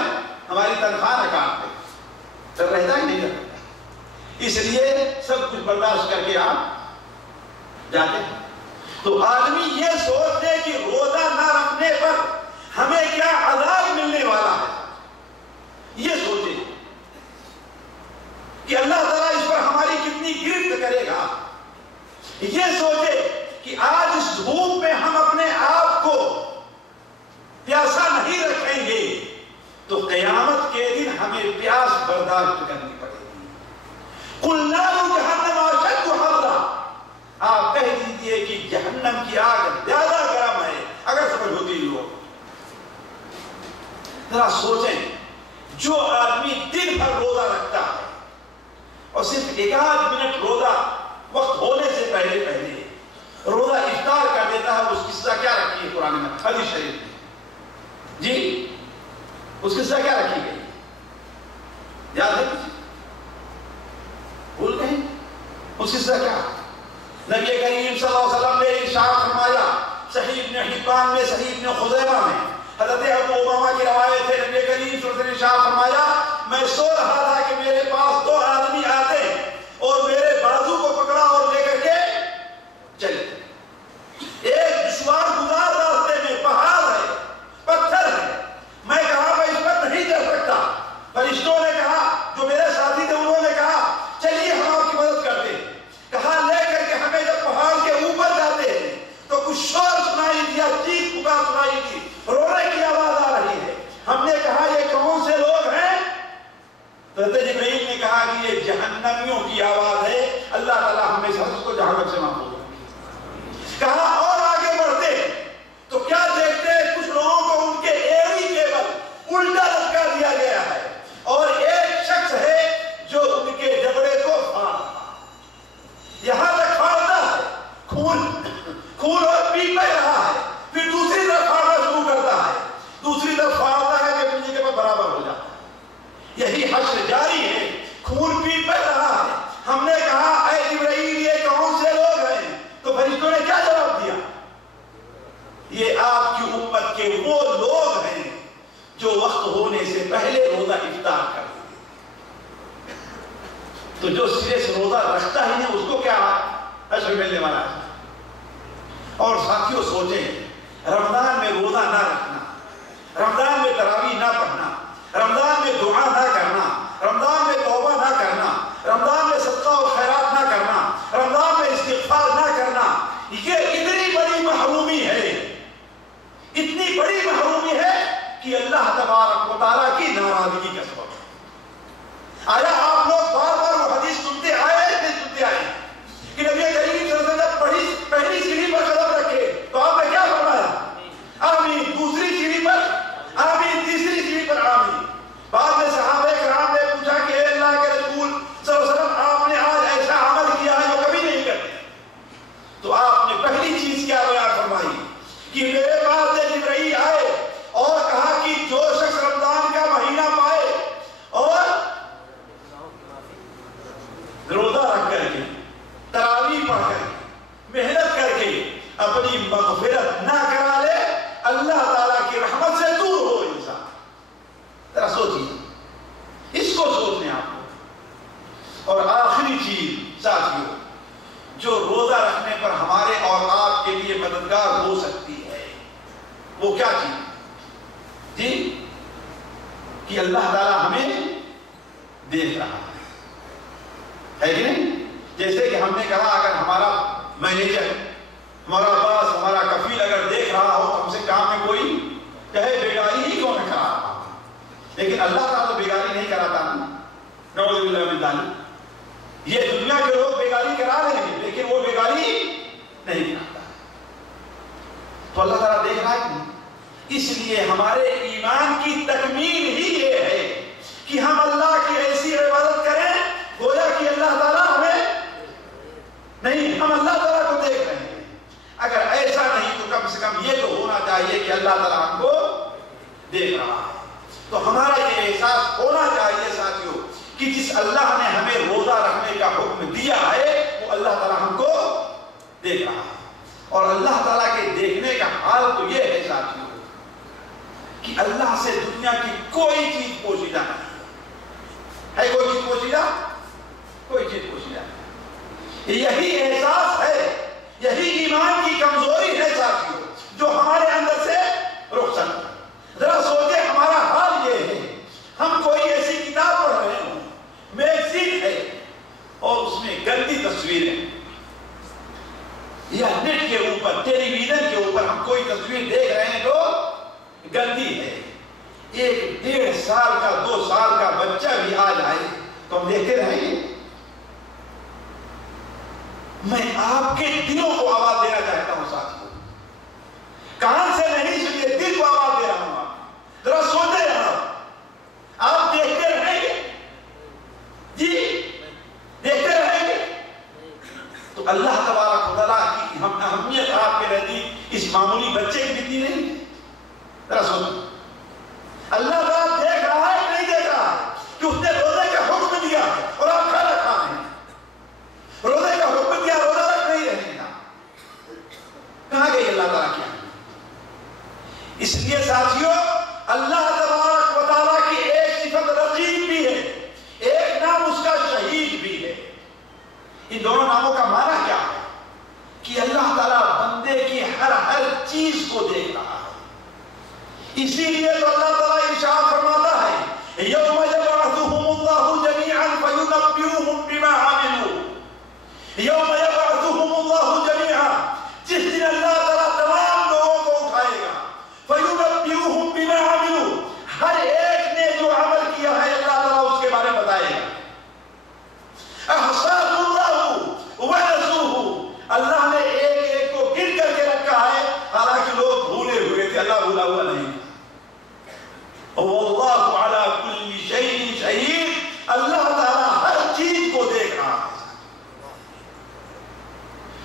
ہماری تنخواہ نہ کاٹ دے، تو رہتا ہی نہیں رہتا، اس لیے سب کچھ برداشت کر کے آپ جاتے ہیں۔ تو آدمی یہ سوچ دے کہ روزہ نہ رکھنے پر ہمیں کیا عذاب ملنے والا ہے، یہ سوچے کہ اللہ تعالیٰ اس پر ہماری کتنی گرفت کرے گا، یہ سوچے کہ آج اس دھوپ میں ہم اپنے آپ کو پیاسا نہیں رکھیں گے تو قیامت کے دن ہمیں پیاس برداشت کرنی پڑے گی۔ قُلْ نَارُ جَهَنَّمَ أَشَدُّ حَرًّا، آپ کہہ دیجئے کہ جہنم کی آگ زیادہ گرم ہے، اگر سمجھ ہوتی ہو۔ ذرا سوچیں، جو آدمی دن بھر روزہ رکھتا ہے اور صرف 1 منٹ روزہ وقت ہونے سے پہلے روزہ افطار کر دیتا ہے، اس کی سزا کیا رکھی ہے قرآن میں، حدیث شریف میں؟ جی اس کی سزا کیا رکھی گئی؟ یاد ہے کچھ؟ بھول گئے؟ اس کی سزا کیا؟ نبی کریم صلی اللہ علیہ وسلم نے ارشاد فرمایا، صحیح ابن حبان میں، صحیح ابن خزیمہ میں، حضرت ابو امامہ کی روایت ہے، نبی کریم صلی اللہ علیہ وسلم نے ارشاد فرمایا، میں سو رہا تھا کہ میرے پاس 2 آدمی آتے اور میرے بازو کو پکڑا اور لے کر کے چلے۔ ایک دشوار گزار راستے میں پہاڑ ہے، پتھر ہے، میں کہا میں اس پر نہیں چل سکتا، فرشتوں نے کہا، جو میرے ساتھی تھے انہوں نے کہا چلیے ہم آپ کی مدد کرتے ہیں، کہا لے کر کے ہمیں جب پہاڑ کے اوپر جاتے ہیں تو کچھ شور سنائی دیا، چیخ پکار سنائی دی، رونے کی آواز آ رہی ہے، ہم نے کہا یہ کون سے لوگ ہیں؟ حضرت جبرائیل نے کہا کہ یہ جہنمیوں کی آواز ہے، اللہ تعالیٰ ہمیں سب کو جہنم سے محفوظ رکھے۔ کہا اور آگے بڑھتے تو کیا دیکھتے ہیں، کچھ لوگوں کو ان کے ایڑی کے بل الٹا لٹکا دیا گیا ہے اور ایک شخص ہے جو ان کے جبڑے کو پھاڑتا، یہاں تک پھاڑتا ہے، خون اور پی پہ رہا ہے، پھر دوسری طرف پھاڑنا شروع کرتا ہے، دوسری طرف پھاڑتا ہے کہ اپنی جگہ پر برابر ہو جاتا ہے، یہی حشر جاری ہے، خون پی پہ رہا ہے۔ ہم نے کہا اے جبرائیل یہ کون سے لوگ ہیں؟ تو فرشتوں نے کیا جواب دیا؟ یہ آپ کی امت کے وہ لوگ ہیں جو وقت ہونے سے پہلے روزہ افطار کرتے ہیں۔ تو جو سرے سے روزہ رکھتا ہی نہیں اس کو کیا اجر ملنے والا ہے؟ اور ساتھیوں سوچیں، رمضان میں روزہ نہ رکھنا، رمضان میں تراویح نہ پڑھنا، رمضان میں دعا نہ کرنا، رمضان میں توبہ نہ کرنا، رمضان میں صدقہ و خیرات نہ کرنا، رمضان میں استغفار نہ کرنا، یہ اتنی بڑی محرومی ہے، اتنی بڑی محرومی ہے کہ اللہ تبارک و تعالیٰ کی ناراضگی کا سبب ہے۔ آیا آپ لوگ بار بار وہ حدیث سنتے آئے نہیں سنتے آئے کہ نبی کریم صلی اللہ علیہ وسلم پہلی سیڑھی پر قدم رکھے تو آپ نے کیا فرمایا؟ آمین، دوسری سیڑھی پر آمین، تیسری سیڑھی پر آمین۔ بعد میں صحابہ کرام نے پوچھا کہ اے اللہ کے رسول صلی اللہ علیہ وسلم آپ نے آج ایسا عمل کیا ہے جو کبھی نہیں کرتے، تو آپ نے پہلی چیز کیا بیان فرمائی کہ میرے پاس جبرائیل آئے اور کہا کہ جو شخص رمضان کا مہینہ پائے اور روزہ رکھ کر کے، تراویح پڑھ کر کے، محنت کر کے اپنی مغفرت نہ کرا لے، اللہ تعالیٰ کی رحمت سے دور ہو انسان۔ ذرا سوچیے، اس کو سوچنے آپ کو۔ اور آخری چیز ساتھیوں جو روزہ رکھنے پر ہمارے اور آپ کے لیے مددگار ہو سکتی ہے، وہ کیا چیز؟ جی کہ اللہ تعالیٰ ہمیں دیکھ رہا ہے کہ نہیں؟ جیسے کہ ہم نے کہا اگر ہمارا مینیجر، ہمارا باس، ہمارا کفیل اگر دیکھ رہا ہو تو ہم سے کام میں کوئی چاہے بیگاری ہی کیوں نہ کرا رہا، لیکن اللہ تعالیٰ تو بیگاری نہیں کراتا نا، نعوذ باللہ من ذالک۔ یہ دنیا کے لوگ بیگاری کرا رہے ہیں لیکن وہ بیگاری نہیں کراتا، تو اللہ تعالیٰ دیکھ رہا ہے نہیں۔ اس لیے ہمارے ایمان کی تکمیل ہی یہ ہے کہ ہم اللہ کی ایسی عبادت کریں گویا کہ اللہ تعالیٰ ہمیں نہیں، ہم اللہ تعالیٰ کو دیکھ رہے ہیں۔ اگر ایسا نہیں تو کم سے کم یہ تو ہونا چاہیے کہ اللہ تعالیٰ ہم کو دیکھ رہا ہے۔ تو ہمارا یہ احساس ہونا چاہیے ساتھیوں کہ جس اللہ نے ہمیں روزہ رکھنے کا حکم دیا ہے وہ اللہ تعالیٰ ہم کو دیکھ رہا ہے، اور اللہ تعالیٰ کے دیکھنے کا حال تو اللہ سے دنیا کی کوئی چیز پوشیدہ نہیں ہے. کوئی چیز پوشیدہ؟ کوئی چیز پوشیدہ نہیں. یہی احساس ہے, یہی ایمان کی کمزوری ہے ساتھیوں, جو ہمارے اندر سے رخصت ہے. ذرا سوچیں, ہمارا حال یہ ہے, ہم کوئی ایسی کتاب پڑھ رہے ہوں, میگزین ہے اور اس میں گندی تصویریں, یا نیٹ کے اوپر, ٹیلی ویژن کے اوپر ہم کوئی تصویر دیکھ رہے ہیں تو گندی ہے. 1-1.5 سال کا 2 سال کا بچہ بھی آ جائے تو ہم دیکھتے رہیں گے. میں آپ کے دلوں کو آواز دینا چاہتا ہوں ساتھیوں, کان سے نہیں سنیے, دل کو آواز دے رہا ہوں. آپ ذرا سوچے رہا, آپ دیکھتے رہیں گے, جی دیکھتے رہیں گے, تو اللہ تبارک و تعالیٰ کی اہمیت آپ کے نزدیک اس معمولی بچے کی کتنی نہیں؟ ذرا سوچیں, اللہ تعالیٰ دیکھ رہا ہے کہ نہیں دیکھ رہا ہے کہ اس نے روزے کا حکم دیا اور آپ کھانا کھا رہے ہیں. روزے کا حکم دیا, روزہ رکھ نہیں رہے ہیں, کہاں گئی اللہ تعالیٰ کیا؟ اس لیے ساتھیوں, اللہ تبارک و تعالیٰ کی ایک صفت رقیب بھی ہے, ایک نام اس کا شہید بھی ہے. ان دونوں ناموں کا معنی کیا ہے؟ کہ اللہ تعالیٰ بندے کی ہر چیز کو دیکھ رہا ہے. اسی لیے تو اللہ تعالیٰ ارشاد فرماتا ہے, یوم یبعثہم اللہ جمیعا فینبئہم بما عملوا. یوم یبعثہم اللہ جمیعا, جس دن اللہ تعالیٰ تمام لوگوں کو اٹھائے گا, فینبئہم بما عملوا, ہر ایک نے جو عمل کیا ہے اللہ تعالیٰ اس کے بارے میں بتائے گا. احصاہ اللہ ونسوہ, اللہ نے ایک ایک کو گن کر کے رکھا ہے, حالانکہ لوگ بھولے ہوئے تھے, اللہ بھولا ہوا نہیں. واللہ علی کل شیء شہید, اللہ تعالیٰ ہر چیز کو دیکھ رہا ہے.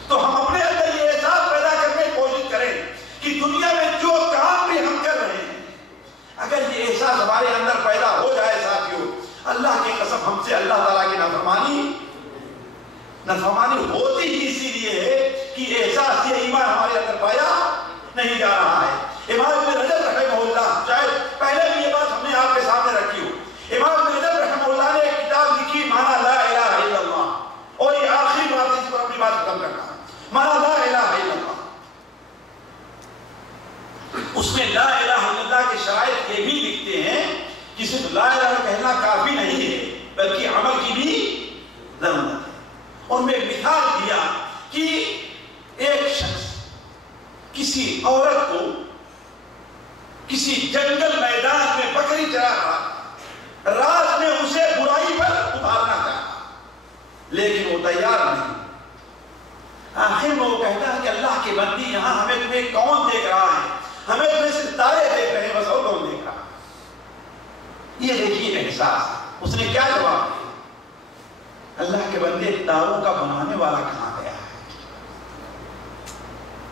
تو ہم اپنے اندر یہ احساس پیدا کرنے کی کوشش کریں کہ دنیا میں جو کام بھی ہم کر رہے ہیں, اگر یہ احساس ہمارے اندر پیدا ہو جائے ساتھیوں, اللہ کی قسم ہم سے اللہ تعالیٰ کی نافرمانی ہوتی ہی اسی لیے ہے کہ احساس, یہ ایمان ہمارے اندر پایا نہیں جا رہا ہے. امام ابن رجب رحمہ اللہ, شاید پہلے بھی یہ بات ہم نے آپ کے سامنے رکھی ہو, امام ابن رجب رحمہ اللہ نے ایک کتاب لکھی, معنی لا الہ الا اللہ, اور یہ آخری بات اس پر اپنی بات ختم کرنا ہے, معنی لا الہ الا اللہ. اس میں لا الہ الا اللہ کے شرائط یہ بھی لکھتے ہیں کہ صرف لا الہ کہنا کافی نہیں ہے, بلکہ عمل کی بھی ضرورت ہے. اور میں مثال دیا کہ ایک شخص کسی عورت کو کسی جنگل میدان میں بکری چرا رہا, رات میں اسے برائی پر اتارنا چاہا, لیکن وہ تیار نہیں. آخر میں وہ کہتا ہے کہ اللہ کے بندی, یہاں ہمیں تمہیں کون دیکھ رہا ہے, ہمیں تمہیں صرف تارے دیکھ رہے ہیں, بس اور کون دیکھ رہا ہے. یہ دیکھیے احساس. اس نے کیا جواب دیا, اللہ کے بندے, تاروں کا بنانے والا کہاں گیا ہے؟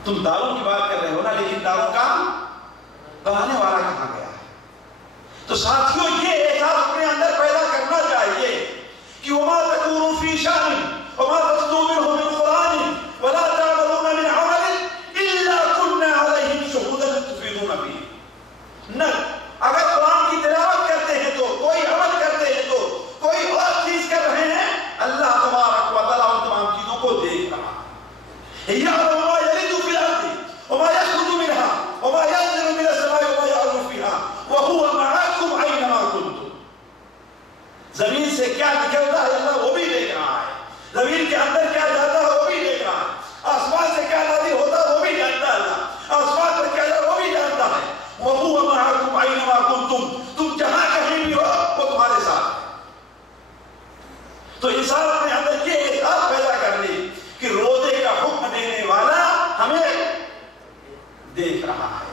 تم تاروں کی بات کر رہے ہو نا, لیکن تاروں کا بنانے والا کہاں گیا ہے؟ تو ساتھیوں, یہ احساس اپنے اندر پیدا کرنا چاہیے کہ وما تکون فی شأن وما تتلو منہ من قرآن ولا تعملون من عمل الا كنا علیہم شہودا تفیضون فیہ. نہ اگر قرآن کی تلاوت کرتے ہیں تو, کوئی عمل کرتے ہیں تو, کوئی اور چیز کر رہے ہیں, اللہ تبارک و تعالیٰ ان تمام چیزوں کو دیکھ رہا ہے. یعلم ما یلج فی الارض وما یخرج منها وما ينزل من السماء وما يعرج فيها وهو معكم اينما كنتم. زمین سے کیا نکلتا ہے اللہ وہ بھی دیکھ رہا ہے, زمین کے اندر کیا جاتا ہے وہ بھی دیکھ رہا ہے, آسمان سے کیا نازل ہوتا ہے وہ بھی جانتا ہے اللہ, آسمان پر کیا جاتا ہے وہ بھی جانتا ہے. وهو معكم اينما كنتم, تم جہاں کہیں بھی ہو وہ تمہارے ساتھ ہے. تو انسان اپنے اندر یہ احساس پیدا کر لے کہ روزے کا حکم دینے والا ہمیں دیکھ رہا ہے.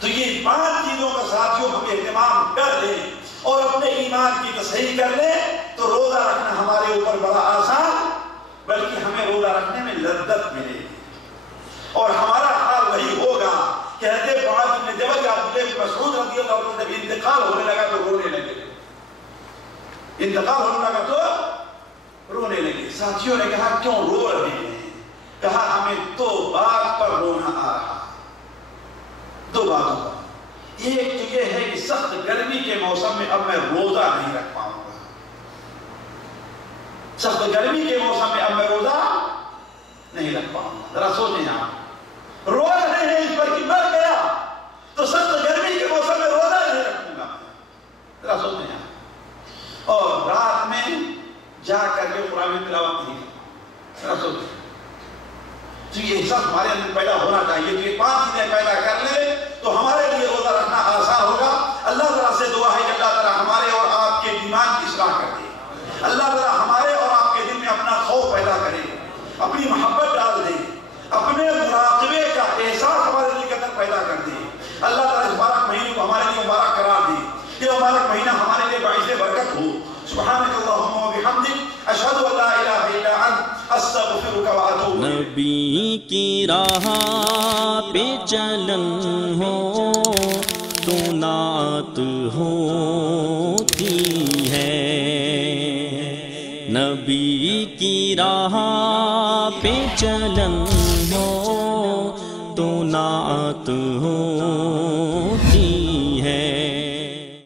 تو یہ 5 چیزوں کا ساتھیوں ہم اہتمام کر لیں اور اپنے ایمان کی تصحیح کر لیں, تو روزہ رکھنا ہمارے اوپر بڑا آسان, بلکہ ہمیں روزہ رکھنے میں لذت ملے گی. اور ہمارا حال وہی ہوگا کہ حضرت معاذ بن جبل یا عبداللہ بن مسعود رضی اللہ عنہ جب انتقال ہونے لگا تو رونے لگے, انتقال ہونے لگا تو رونے لگے. ساتھیوں نے کہا کیوں رو رہے ہیں؟ کہا ہمیں 2 بات پر رونا آ رہا, 2 باتوں پر. ایک تو یہ ہے کہ سخت گرمی کے موسم میں اب میں روزہ نہیں رکھ پاؤں گا. سخت گرمی کے موسم میں اب میں روزہ نہیں رکھ پاؤں گا. ذرا سوچیں آپ، روز رہے ہیں اس پر کہ مر گیا تو سخت گرمی کے موسم میں روزہ نہیں رکھوں گا. ذرا سوچیں آپ. اور رات میں جا کر کے قرآن میں تلاوت نہیں کرتا. ذرا سوچیں. تو یہ احساس ہمارے اندر پیدا ہونا چاہیے کہ 5 چیزیں پیدا کر لیں تو ہمارے لیے روزہ رکھنا آسان ہوگا. اللہ تعالیٰ سے دعا ہے کہ اللہ تعالیٰ ہمارے اور آپ کے ایمان کی اصلاح کر دے. اللہ تعالیٰ ہمارے اور آپ کے دل میں اپنا خوف پیدا کرے، اپنی محبت ڈال دے، اپنے مراقبے کا احساس ہمارے دل کے اندر پیدا کر دے. اللہ تعالیٰ اس مبارک مہینے کو ہمارے لیے مبارک قرار دے. یہ مبارک مہینہ ہمارے لیے باعث برکت ہو. سبحانک اللہم و بحمدک، اشہد ان لا الہ الا انت، استغفرک و اتوب الیک. نبی کی راہ پہ چلن ہو تو نعت ہوتی ہے. نبی کی راہ پہ چلن ہو تو نعت ہو